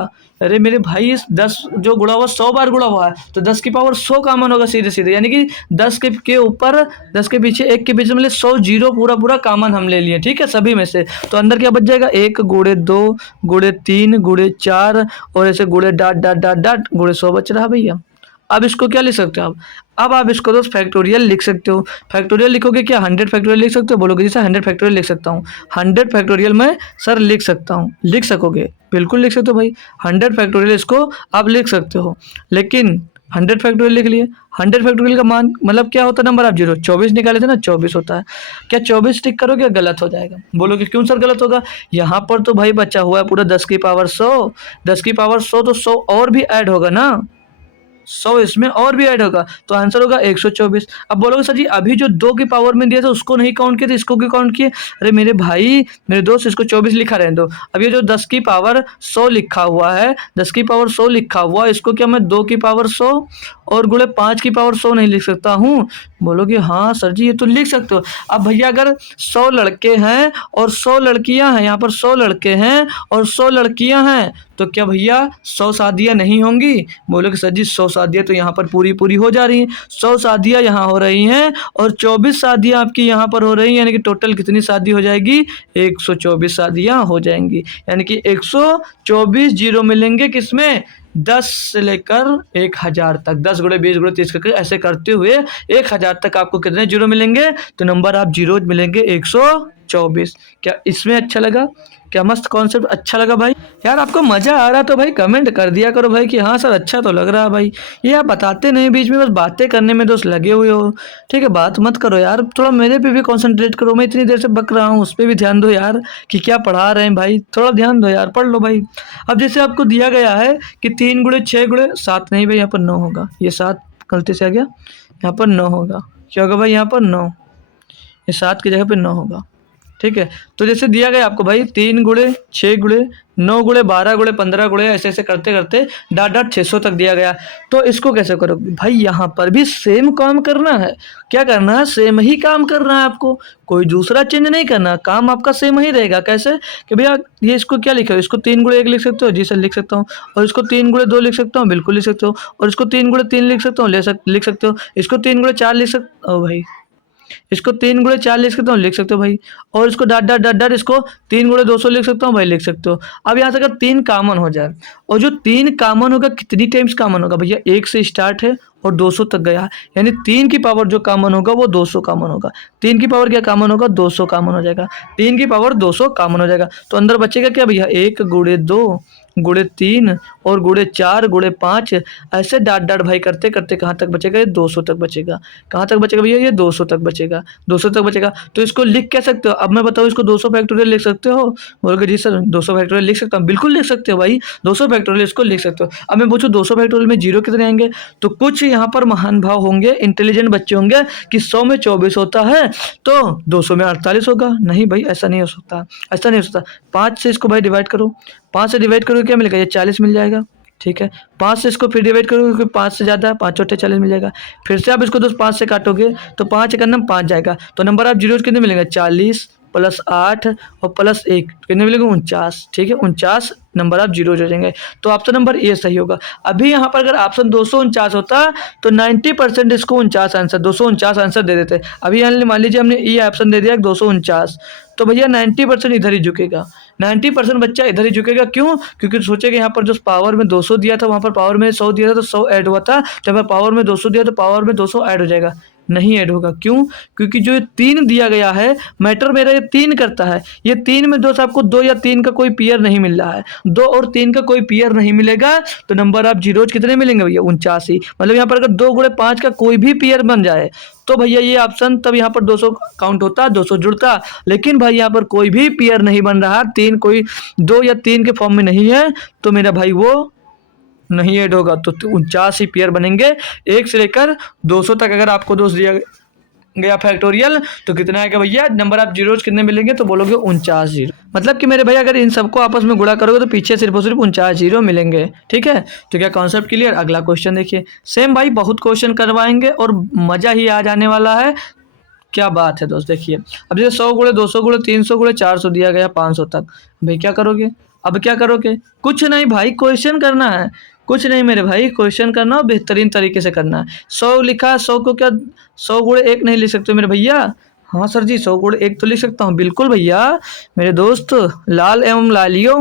अरे मेरे भाई, इस 10 जो गुणा हुआ 100 बार गुणा हुआ है, तो 10 की पावर 100 कॉमन होगा सीधे सीधे, यानी कि 10 के ऊपर 10 के पीछे 1 के बीच में 100 जीरो पूरा पूरा कॉमन हम ले लिए, ठीक है, सभी में से। तो अंदर क्या बच जाएगा, 1 गुणे 2 गुणे 3 गुणे 4 और ऐसे गुणे डाट डाट डाट डाट गुणे 100 बच रहा भैया। अब इसको क्या लिख सकते हो आप? अब आप इसको तो फैक्टोरियल लिख सकते हो। फैक्टोरियल लिखोगे क्या 100 फैक्टोरियल लिख सकते हो? बोलोगे जी सर 100 फैक्टोरियल लिख सकता हूँ। 100 फैक्टोरियल मैं सर लिख सकता हूँ, लिख सकोगे? बिल्कुल लिख सकते हो भाई, 100 फैक्टोरियल इसको आप लिख सकते हो। लेकिन 100 फैक्टोरियल लिख लिए, 100 फैक्टोरियल का मान मतलब क्या होता है, नंबर आप जीरो 24 निकाले थे ना, 24 होता है। क्या 24 टिक करोगे? गलत हो जाएगा। बोलोगे क्यों सर गलत होगा? यहाँ पर तो भाई बचा हुआ है पूरा 10 की पावर 100, 10 की पावर 100, तो 100 और भी ऐड होगा ना, 100 इसमें और भी ऐड होगा, तो आंसर होगा 124। अब बोलोगे सर जी अभी जो 2 की पावर में दिया था उसको नहीं काउंट किया था, इसको क्यों काउंट किए? अरे मेरे भाई, मेरे दोस्त, इसको 24 लिखा रहने दो। अब ये जो 10 की पावर 100 लिखा हुआ है, 10 की पावर 100 लिखा हुआ है, इसको क्या मैं 2 की पावर 100 और गुणे 5 की पावर 100 नहीं लिख सकता हूँ? बोलोगे हाँ सर जी ये तो लिख सकते हो। अब भैया अगर 100 लड़के हैं और 100 लड़कियां हैं, यहाँ पर 100 लड़के हैं और 100 लड़कियां हैं, तो क्या भैया 100 शादियां नहीं होंगी? बोलोगे सर जी 100 शादियां तो यहाँ पर पूरी पूरी हो जा रही हैं, 100 शादियां यहाँ हो रही हैं और 24 शादियां आपकी यहाँ पर हो रही हैं, यानी कि टोटल कितनी शादी हो जाएगी? 124 शादियां हो जाएंगी, यानी कि 124 जीरो मिलेंगे किसमें? 10 से लेकर 1000 तक, 10 गुणे 20 गुणे 30 करके ऐसे करते हुए 1000 तक आपको कितने जीरो मिलेंगे? तो नंबर आप जीरो मिलेंगे 124। क्या इसमें अच्छा लगा? क्या मस्त कॉन्सेप्ट अच्छा लगा भाई? यार आपको मजा आ रहा तो भाई कमेंट कर दिया करो भाई कि हाँ सर अच्छा तो लग रहा है भाई। ये आप बताते नहीं, बीच में बस बातें करने में दोस्त लगे हुए हो, ठीक है, बात मत करो यार, थोड़ा मेरे पे भी कंसंट्रेट करो। मैं इतनी देर से बक रहा हूँ, उस पर भी ध्यान दो यार कि क्या पढ़ा रहे हैं भाई, थोड़ा ध्यान दो यार, पढ़ लो भाई। अब जैसे आपको दिया गया है कि 3 गुणे 6 गुणे 7, नहीं भाई यहाँ पर 9 होगा, ये 7 गलती से आ गया, यहाँ पर 9 होगा। क्या होगा भाई यहाँ पर 9, ये 7 की जगह पे 9 होगा, ठीक है। तो जैसे दिया गया आपको भाई 3 गुणे 6 गुणे 9 गुणे 12 गुणे 15 गुणे ऐसे ऐसे करते करते डाट डाट 600 तक दिया गया। तो इसको कैसे करोगे भाई? यहाँ पर भी सेम काम करना है। क्या करना है? सेम ही काम करना है आपको, कोई दूसरा चेंज नहीं करना, काम आपका सेम ही रहेगा। कैसे कि भैया ये इसको क्या लिखा है, इसको 3 गुणे 1 लिख सकते हो? जी सर लिख सकता हूँ। और इसको 3 गुणे 2 लिख सकता हूँ? बिल्कुल लिख सकते हो। और इसको 3 गुणे 3 लिख सकता हूँ? लिख सकते हो। इसको 3 गुणे 4 लिख सकते हो भाई, इसको 3 गुणे 4 लिख सकता हूँ? लिख सकते हो भाई। और इसको डाट डाट डाट डाट इसको 3 गुणे 200 लिख सकता हूँ भाई? लिख सकते हो। अब यहाँ से अगर 3 कॉमन हो जाए, और जो 3 कॉमन होगा कितनी टाइम्स कॉमन होगा भैया? 1 से स्टार्ट है और 200 तक गया, यानी 3 की पावर जो कॉमन होगा वो 200 कॉमन होगा। 3 की पावर क्या कॉमन होगा? 200 कॉमन हो जाएगा। 3 की पावर 200 कॉमन हो जाएगा, तो अंदर बचेगा क्या भैया? 1 गुणे 2 गुणे 3 और गुणे 4 गुणे 5, ऐसे डाट डाट भाई करते करते कहाँ तक बचेगा? ये 200 तक बचेगा। कहाँ तक बचेगा भैया? ये 200 तक बचेगा, 200 तक बचेगा। तो इसको लिख क्या सकते हो? अब मैं बताऊँ, इसको 200 फैक्टोरियल लिख सकते हो? बोलोगे जी सर 200 फैक्टोरियल लिख सकता हूँ? बिल्कुल लिख सकते हो भाई, 200 फैक्टोरियल इसको लिख सकते हो। अब मैं पूछूँ 200 फैक्टोरियल में जीरो कितने आएंगे? तो कुछ यहाँ पर महान भाव होंगे, इंटेलिजेंट बच्चे होंगे कि 100 में 24 होता है तो 200 में 48 होगा। नहीं भाई ऐसा नहीं हो सकता, ऐसा नहीं हो सकता। 5 से इसको भाई डिवाइड करो, 5 से डिवाइड करोगे क्या मिलेगा? ये 40 मिल जाएगा, ठीक है। 5 से इसको फिर डिवाइड करोगे क्योंकि 5 से ज़्यादा है, 5 चौथे 40 मिल जाएगा। फिर से आप इसको 5 से काटोगे तो 5 एक नंबर 5 जाएगा, तो नंबर आप जीरो कितने मिलेंगे? 40 प्लस 8 और प्लस 1 कितने मिलेंगे? 49, ठीक है। 49 नंबर आप जीरो हो जाएंगे, तो ऑप्शन नंबर ए सही होगा। अभी यहाँ पर अगर ऑप्शन 249 होता तो 90% इसको 49 आंसर 249 आंसर दे देते। अभी यहाँ मान लीजिए हमने ये ऑप्शन दे दिया 249, तो भैया 90% इधर ही झुकेगा, 90% बच्चा इधर ही झुकेगा। क्यों? क्योंकि सोचेगा यहाँ पर जो पावर में 200 दिया था वहाँ पर पावर में 100 दिया था तो 100 ऐड हुआ था, तो अगर पावर में 200 दिया तो पावर में 200 ऐड हो जाएगा। नहीं ऐड होगा। क्यों? क्योंकि जो 3 दिया गया है, मैटर मेरा ये 3 करता है। ये 3 में दोस्त आपको 2 या 3 का कोई पेयर नहीं मिल रहा है। 2 और 3 का कोई पेयर नहीं मिलेगा तो नंबर ऑफ जीरोज कितने मिलेंगे भैया? 49। मतलब यहाँ पर अगर 2 गुणे 5 का कोई भी पेयर बन जाए तो भैया ये ऑप्शन तब यहाँ पर 200 काउंट होता, 200 जुड़ता। लेकिन भाई यहाँ पर कोई भी पेयर नहीं बन रहा, 3 कोई 2 या 3 के फॉर्म में नहीं है, तो मेरा भाई वो नहीं ऐड होगा। तो 49 ही पेयर बनेंगे 1 से लेकर 200 तक। अगर आपको दोस्त दिया गया फैक्टोरियल तो कितना आएगा भैया? नंबर ऑफ जीरोज कितने मिलेंगे? तो बोलोगे 49 जीरो। मतलब कि मेरे भैया अगर इन सबको आपस में गुणा करोगे तो पीछे सिर्फ और सिर्फ 49 जीरो मिलेंगे। ठीक है, तो क्या कॉन्सेप्ट क्लियर? अगला क्वेश्चन देखिए। सेम भाई बहुत क्वेश्चन करवाएंगे और मजा ही आ जाने वाला है। क्या बात है दोस्त, देखिए अब जैसे 100 गुणे 200 गुणे 300 गुणे 400 दिया गया 500 तक। भाई क्या करोगे? अब क्या करोगे? कुछ नहीं भाई, क्वेश्चन करना है। कुछ नहीं मेरे भाई, क्वेश्चन करना और बेहतरीन तरीके से करना है। 100 लिखा, 100 को क्या 100 गुणे 1 नहीं लिख सकते मेरे भैया? हाँ सर जी, 100 गुणे 1 तो लिख सकता हूँ। बिल्कुल भैया मेरे दोस्त, लाल एवं लालियो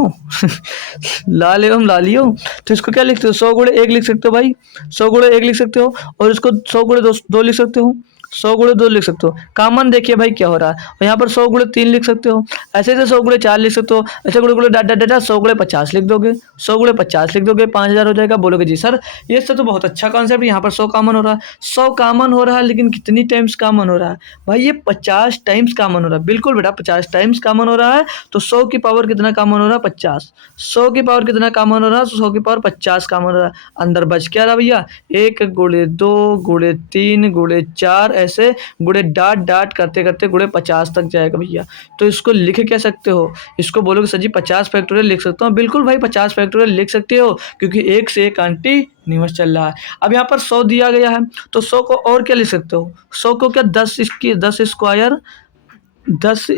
लाल एवं लालियो। तो इसको क्या लिखते हो? 100 गुणे 1 लिख सकते हो भाई, 100 गुणे 1 लिख सकते हो। और इसको 100 गुणे 2 लिख सकते हो, 100 गुणे 2 लिख सकते हो। कॉमन देखिए भाई क्या हो रहा है। और यहाँ पर 100 गुणे 3 लिख सकते हो, ऐसे 100 गुणे 4 लिख सकते हो, ऐसे गुणे गुणे डाट डाट डाट 100 गुणे 50 लिख दोगे, 100 गुणे 50 लिख दोगे, 5000 हो जाएगा। बोलोगे जी सर ये सब तो बहुत अच्छा कॉन्सेप्ट, यहाँ पर 100 कॉमन हो रहा है। 100 कॉमन हो रहा है, लेकिन कितनी टाइम्स कॉमन हो रहा है भाई? ये 50 टाइम्स कॉमन हो रहा है। बिल्कुल बेटा 50 टाइम्स कॉमन हो रहा है। तो 100 की पावर कितना कॉमन हो रहा है? 50। 100 की पावर कितना कॉमन हो रहा है? 100 की पावर 50 कॉमन हो रहा है। अंदर बच क्या रहा भैया? 1 गुणे 2 गुणे 3 गुणे 4, ऐसे गुणे डाट डाट करते करते गुणे 50 तक जाएगा भैया। तो इसको लिख क्या सकते हो? इसको बोलोगे सर जी 50 फैक्टोरियल लिख सकता हूँ। बिल्कुल भाई 50 फैक्टोरियल लिख सकते हो, क्योंकि 1 से 1 कंटीन्यूअस चल रहा है। अब यहाँ पर 100 दिया गया है, तो 100 को और क्या लिख सकते हो? 100 को क्या 10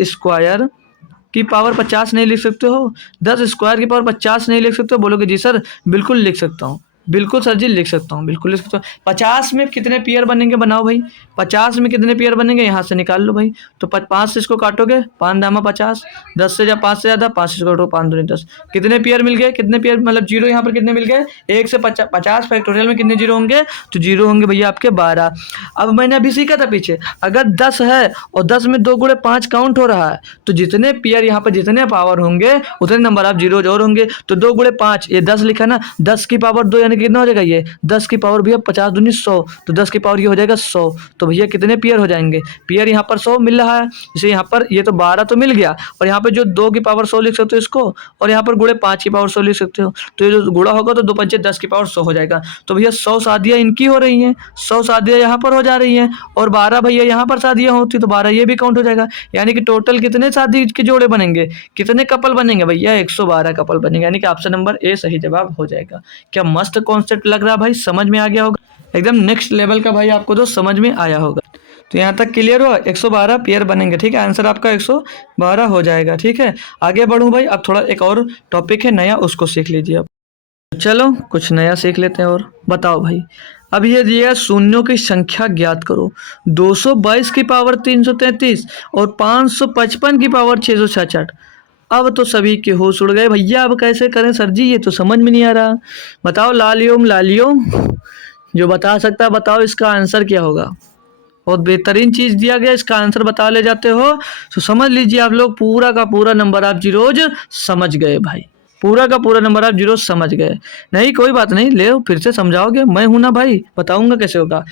स्क्वायर की पावर 50 नहीं लिख सकते हो? 10 स्क्वायर की पावर 50 नहीं लिख सकते हो? बोलोगे जी सर बिल्कुल लिख सकता हूँ। बिल्कुल सर जी लिख सकता हूँ, बिल्कुल लिख सकता हूँ। 50 में कितने पेयर बनेंगे बनाओ भाई? 50 में कितने पेयर बनेंगे यहाँ से निकाल लो भाई। तो 5 से इसको काटोगे, 5 दामा 50, 10 से 5 से ज़्यादा, 5 से इसको काटो, 5 दूनी 10। कितने पेयर मिल गए? कितने पेयर मतलब जीरो यहाँ पर कितने मिल गए? 1 से 50 फैक्टोरियल में कितने जीरो होंगे? तो जीरो होंगे भैया आपके 12। अब मैंने अभी सीखा था पीछे, अगर 10 है और 10 में 2 गुणे 5 काउंट हो रहा है, तो जितने पेयर यहाँ पर जितने पावर होंगे उतने नंबर ऑफ जीरोज और होंगे। तो 2 गुणे 5, ये 10 लिखा ना, 10 की पावर 2 यानी कितना हो जाएगा? ये 10 की पावर भैया 50 दूनी 100, तो 10 की पावर ये हो जाएगा 100। तो भैया कितने पेयर हो जाएंगे? पेयर यहाँ पर 100 मिल रहा है, जैसे यहाँ पर ये तो 12 तो मिल गया, और यहाँ पे जो 2 की पावर 100 लिख सकते हो इसको, और यहाँ पर गुणे 5 की पावर 100 लिख सकते हो। तो ये जो गुणा होगा तो 2 पंचे 10 की पावर 100 हो जाएगा। तो भैया 100 शादियाँ इनकी हो रही हैं, 100 शादियाँ यहाँ पर हो जा रही हैं, और 12 भैया यहाँ पर शादियाँ होती तो 12 ये भी काउंट हो जाएगा। यानी कि टोटल कितने शादी के जोड़े बनेंगे? कितने कपल बनेंगे भैया? 112 कपल बनेंगे। यानी कि ऑप्शन नंबर ए सही जवाब हो जाएगा। क्या मस्त कॉन्सेप्ट लग रहा है भाई, समझ में आ गया होगा एकदम नेक्स्ट लेवल का भाई, आपको तो समझ में आया होगा। तो यहाँ तक क्लियर हुआ? 112 पेयर बनेंगे। ठीक है, आंसर आपका 112 हो जाएगा। ठीक है, आगे बढ़ूँ भाई, अब थोड़ा एक और टॉपिक है नया, उसको सीख लीजिए अब। चलो कुछ नया सीख लेते हैं। और बताओ भाई, अब ये दिया शून्यों की संख्या ज्ञात करो। 222 की पावर 333 और 555 की पावर 666। अब तो सभी के होश उड़ गए भैया, अब कैसे करें सर जी? ये तो समझ में नहीं आ रहा। बताओ लालियोम लालियो, जो बता सकता है बताओ इसका आंसर क्या होगा? बहुत बेहतरीन चीज़ दिया गया, इसका आंसर बता ले जाते हो तो समझ लीजिए आप लोग पूरा का पूरा नंबर ऑफ जीरोज समझ गए भाई, पूरा का पूरा नंबर ऑफ जीरो समझ गए। नहीं कोई बात नहीं, ले फिर से समझाओगे, मैं हूं ना भाई, बताऊंगा कैसे होगा।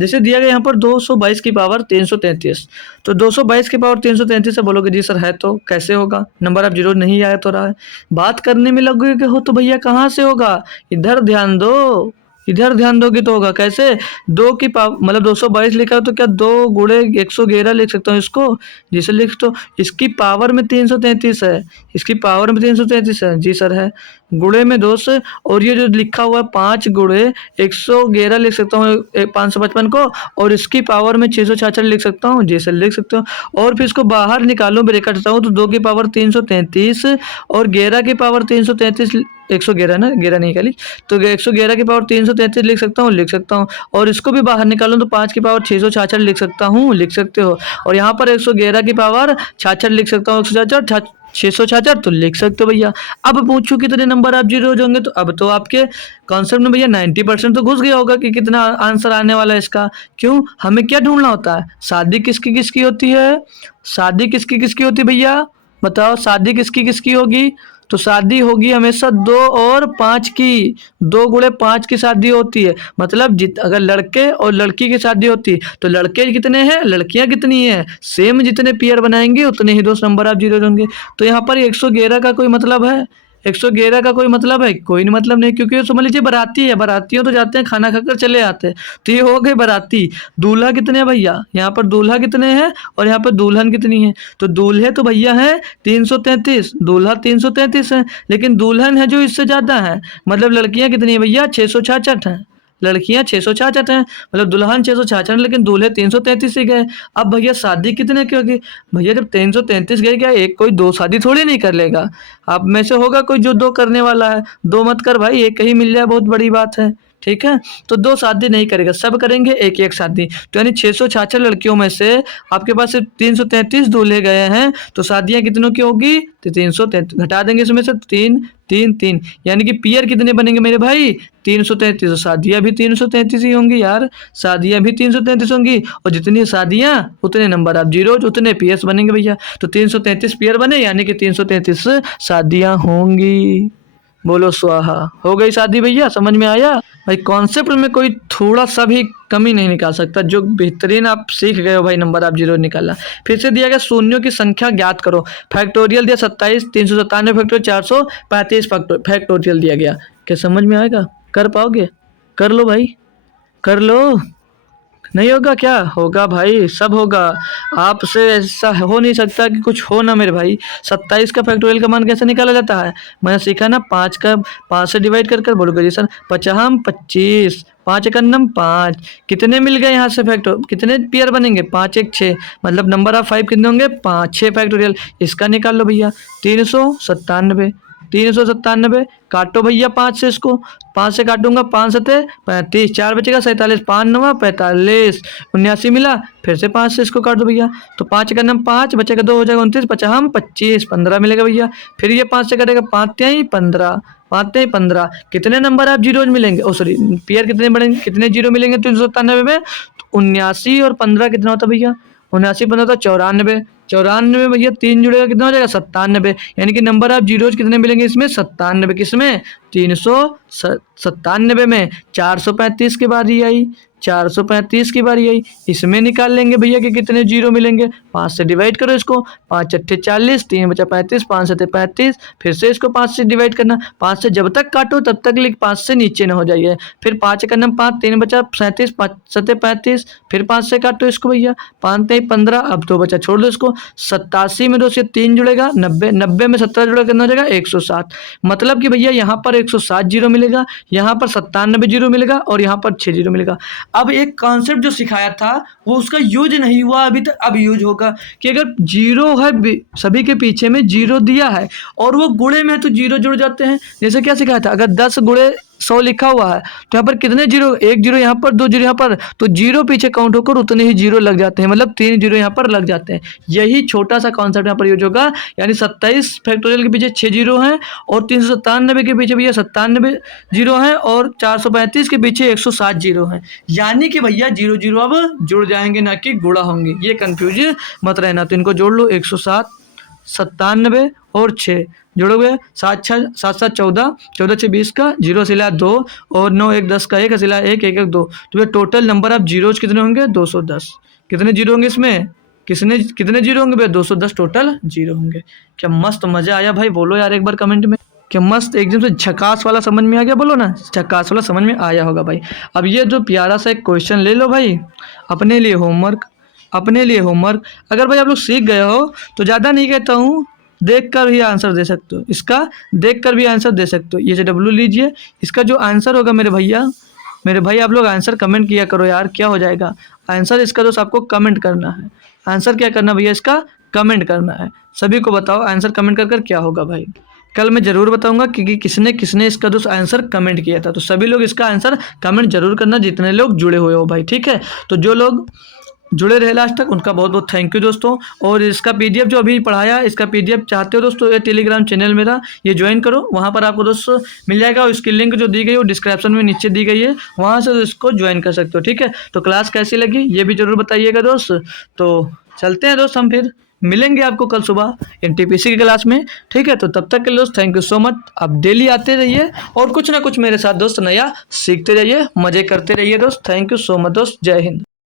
जैसे दिया गया यहाँ पर 222 की पावर 333, तो 222 की पावर 333 से बोलोगे जी सर है तो कैसे होगा? नंबर ऑफ जीरो नहीं आया तो रहा है, बात करने में लगोगे हो तो भैया कहाँ से होगा? इधर ध्यान दो, इधर ध्यान दोगे तो होगा कैसे? 2 की पावर मतलब 222 लिखा है तो क्या 2 गुणे 111 लिख सकता हूँ इसको? जिसे लिख तो इसकी पावर में 333 है, इसकी पावर में 333 है जी सर है, गुणे में 2 से, और ये जो लिखा हुआ है 5 गुणे 111 लिख सकता हूँ 555 को, और इसकी पावर में 666 लिख सकता हूँ जी सर लिख सकते हो। और फिर इसको बाहर निकालो, ब्रैकेट हटाता हूँ तो 2 की पावर 333 और 11 की पावर 333, 111 ना, 11 नहीं निकाली तो 111 की पावर 333 लिख सकता हूँ। और इसको भी बाहर निकालो तो 5 की पावर 666 लिख सकता हूँ, लिख सकते हो। और यहाँ पर 111 की पावर 66 लिख सकता हूँ, 166 666 तो लिख सकते हो भैया। अब पूछो कितने नंबर आप जीरो होंगे, तो अब तो आपके कॉन्सेप्ट में भैया 90% तो घुस गया होगा कि कितना आंसर आने वाला है इसका। क्यों, हमें क्या ढूंढना होता है, शादी किसकी किसकी होती है, शादी किसकी किसकी होती है भैया, बताओ शादी किसकी किसकी होगी। तो शादी होगी हमेशा 2 और 5 की, 2 गुणे 5 की शादी होती है। मतलब अगर लड़के और लड़की की शादी होती है तो लड़के कितने हैं, लड़कियां कितनी हैं, सेम जितने पेयर बनाएंगे उतने ही दोस्त नंबर आप जीरो होंगे। तो यहाँ पर 111 का कोई मतलब है, 111 का कोई मतलब है, कोई नहीं मतलब नहीं, क्योंकि समझ लीजिए बाराती है, बारातियों तो जाते हैं खाना खाकर चले आते हैं, तो ये हो गए बाराती। दूल्हा कितने हैं भैया, यहाँ पर दूल्हा कितने हैं और यहाँ पर दुल्हन कितनी है, तो दूल्हे तो भैया हैं 333, दूल्हा 333 है, लेकिन दुल्हन है जो इससे ज़्यादा है। मतलब लड़कियाँ कितनी है भैया, 666 हैं, लड़कियां 666 हैं, मतलब दुल्हन 666 लेकिन दूल्हे 333 ही गए। अब भैया शादी कितने की होगी, भैया जब 333 गए, क्या एक कोई दो शादी थोड़ी नहीं कर लेगा, आप में से होगा कोई जो दो करने वाला है, दो मत कर भाई, एक ही मिल जाए बहुत बड़ी बात है, ठीक है। तो दो शादी नहीं करेगा, सब करेंगे एक एक शादी। तो यानी 666 लड़कियों में से आपके पास सिर्फ 333 दूल्हे गए हैं, तो शादियां कितनों की होगी, तो 333 घटा देंगे इसमें से, तीन तीन तीन, यानी कि पियर कितने बनेंगे मेरे भाई, 333। शादियां भी 333 ही होंगी यार, शादियां भी 333 होंगी, और जितनी शादियां उतने नंबर आप जीरो, उतने पीएस बनेंगे भैया। तो 333 पियर बने, यानी कि 333 शादियां होंगी। बोलो स्वाहा, हो गई शादी भैया, समझ में आया भाई। कॉन्सेप्ट में कोई थोड़ा सा भी कमी नहीं निकाल सकता, जो बेहतरीन आप सीख गए हो भाई, नंबर आप जीरो निकाला। फिर से दिया गया शून्यों की संख्या ज्ञात करो, फैक्टोरियल दिया 27, 397 फैक्टोरियल, 435 फैक्टोरियल दिया गया। क्या समझ में आएगा, कर पाओगे, कर लो भाई, कर लो। नहीं होगा क्या, होगा भाई, सब होगा। आपसे ऐसा हो नहीं सकता कि कुछ हो ना मेरे भाई। 27 का फैक्टोरियल का मान कैसे निकाला जाता है, मैंने सीखा ना, 5 से डिवाइड कर कर बोलोगे जी सर, 25, 5 एकन्नम 5, कितने मिल गए यहाँ से फैक्टर, कितने पेयर बनेंगे, 5 एक 6, मतलब नंबर ऑफ 5 कितने होंगे, 5, 6 फैक्टोरियल। इसका निकाल लो भैया, 397, 397 काटो भैया 5 से, इसको 5 से काटूंगा, 5 सते 35, 4 बचेगा 47, 5 9 45, 79 मिला, फिर से 5 से इसको काट दो भैया, तो 5 का नम 5 बचेगा, 2 हो जाएगा 29, 50 25, 15 मिलेगा भैया। फिर ये 5 से कटेगा, 5 3 15, 5 3 15, कितने नंबर आप जीरो मिलेंगे, ओ सॉरी पेयर कितने बढ़ेंगे, कितने जीरो मिलेंगे 397 में, तो 79 और 15 कितना होता भैया, 79 15 तो 94, 94 भैया 3 जुड़ेगा कितना हो जाएगा 97, यानी कि नंबर ऑफ जीरोज कितने मिलेंगे इसमें, 97, किसमें 397 में। 435 की बारी आई, 435 की बारी आई, इसमें निकाल लेंगे भैया कि कितने जीरो मिलेंगे, 5 से डिवाइड करो इसको, 5 अट्ठे 40, 3 बचा 35, 5 सते 35, फिर से इसको 5 से डिवाइड करना, 5 से जब तक काटो तब तक लिख 5 से नीचे ना हो जाइए, फिर 5 का नम 5, 3 बचा 37, 5 सते 35, फिर 5 से काटो इसको भैया, 5 3 15, अब 2 बचा छोड़ दो इसको, 87 में 2 से 3 जुड़ेगा, 90, 90 में 17 जुड़ेगा कितना हो जाएगा 107, मतलब कि भैया यहाँ पर 107 जीरो मिलेगा, यहाँ पर 97 जीरो मिलेगा और यहाँ पर 6 जीरो मिलेगा। अब एक कॉन्सेप्ट जो सिखाया था वो उसका यूज नहीं हुआ अभी तक, अब यूज होगा कि अगर जीरो है, सभी के पीछे में जीरो दिया है और वो गुणे में है तो जीरो जुड़ जाते हैं। जैसे क्या सिखाया था, अगर 10 गुणे 100 लिखा हुआ है तो यहाँ पर कितने जीरो, एक जीरो यहाँ पर, 2 जीरो यहाँ पर, तो जीरो पीछे काउंट होकर उतने ही जीरो लग जाते हैं, मतलब 3 जीरो यहाँ पर लग जाते हैं। यही छोटा सा कॉन्सेप्ट यहाँ पर यूज होगा, यानी 27 फैक्टोरियल के पीछे 6 जीरो हैं और 397 के पीछे भैया 97 जीरो हैं और 435 के पीछे 107 जीरो हैं, यानी कि भैया जीरो जीरो अब जुड़ जाएंगे ना कि गुणा होंगे, ये कंफ्यूज मत रहना। तो इनको जोड़ लो, 107, 97 और 6 जोड़ोगे, 7 7 14, 14 6 20 का, 0 सिला 2 और 9 1 10 का 1 सिला 1 1 1 2, तो ये टोटल नंबर ऑफ जीरोज कितने होंगे 210। कितने जीरो होंगे इसमें, कितने जीरो होंगे भैया, 210 टोटल जीरो होंगे। क्या मस्त मजा आया भाई, बोलो यार एक बार कमेंट में, क्या मस्त एकदम से झकास वाला समझ में आ गया, बोलो ना झकास वाला समझ में आया होगा भाई। अब ये जो प्यारा सा एक क्वेश्चन ले लो भाई अपने लिए होमवर्क, अपने लिए होमवर्क। अगर भाई आप लोग सीख गए हो तो ज़्यादा नहीं कहता हूँ, देख कर भी आंसर दे सकते हो, इसका देख कर भी आंसर दे सकते हो। ये से डब्ल्यू लीजिए, इसका जो आंसर होगा मेरे भैया, मेरे भाई आप लोग आंसर कमेंट किया करो यार, क्या हो जाएगा आंसर इसका, दोस्त आपको कमेंट करना है। आंसर क्या करना भैया, इसका कमेंट करना है। सभी को बताओ आंसर कमेंट कर कर क्या होगा भाई। कल मैं ज़रूर बताऊंगा कि किसने किसने इसका दोस्त आंसर कमेंट किया था, तो सभी लोग इसका आंसर कमेंट जरूर करना जितने लोग जुड़े हुए हो भाई, ठीक है। तो जो लोग जुड़े रहे लास्ट तक, उनका बहुत बहुत थैंक यू दोस्तों। और इसका पीडीएफ जो अभी पढ़ाया, इसका पीडीएफ चाहते हो दोस्तों, ये टेलीग्राम चैनल मेरा ये ज्वाइन करो, वहाँ पर आपको दोस्तों मिल जाएगा। और इसकी लिंक जो दी गई है वो डिस्क्रिप्शन में नीचे दी गई है, वहाँ से इसको ज्वाइन कर सकते हो। ठीक है, तो क्लास कैसी लगी ये भी जरूर बताइएगा दोस्त। तो चलते हैं दोस्त, हम फिर मिलेंगे आपको कल सुबह एनटीपीसी की क्लास में। ठीक है, तो तब तक के लिए दोस्त थैंक यू सो मच। आप डेली आते रहिए और कुछ ना कुछ मेरे साथ दोस्त नया सीखते रहिए, मजे करते रहिए दोस्त। थैंक यू सो मच दोस्त, जय हिंद।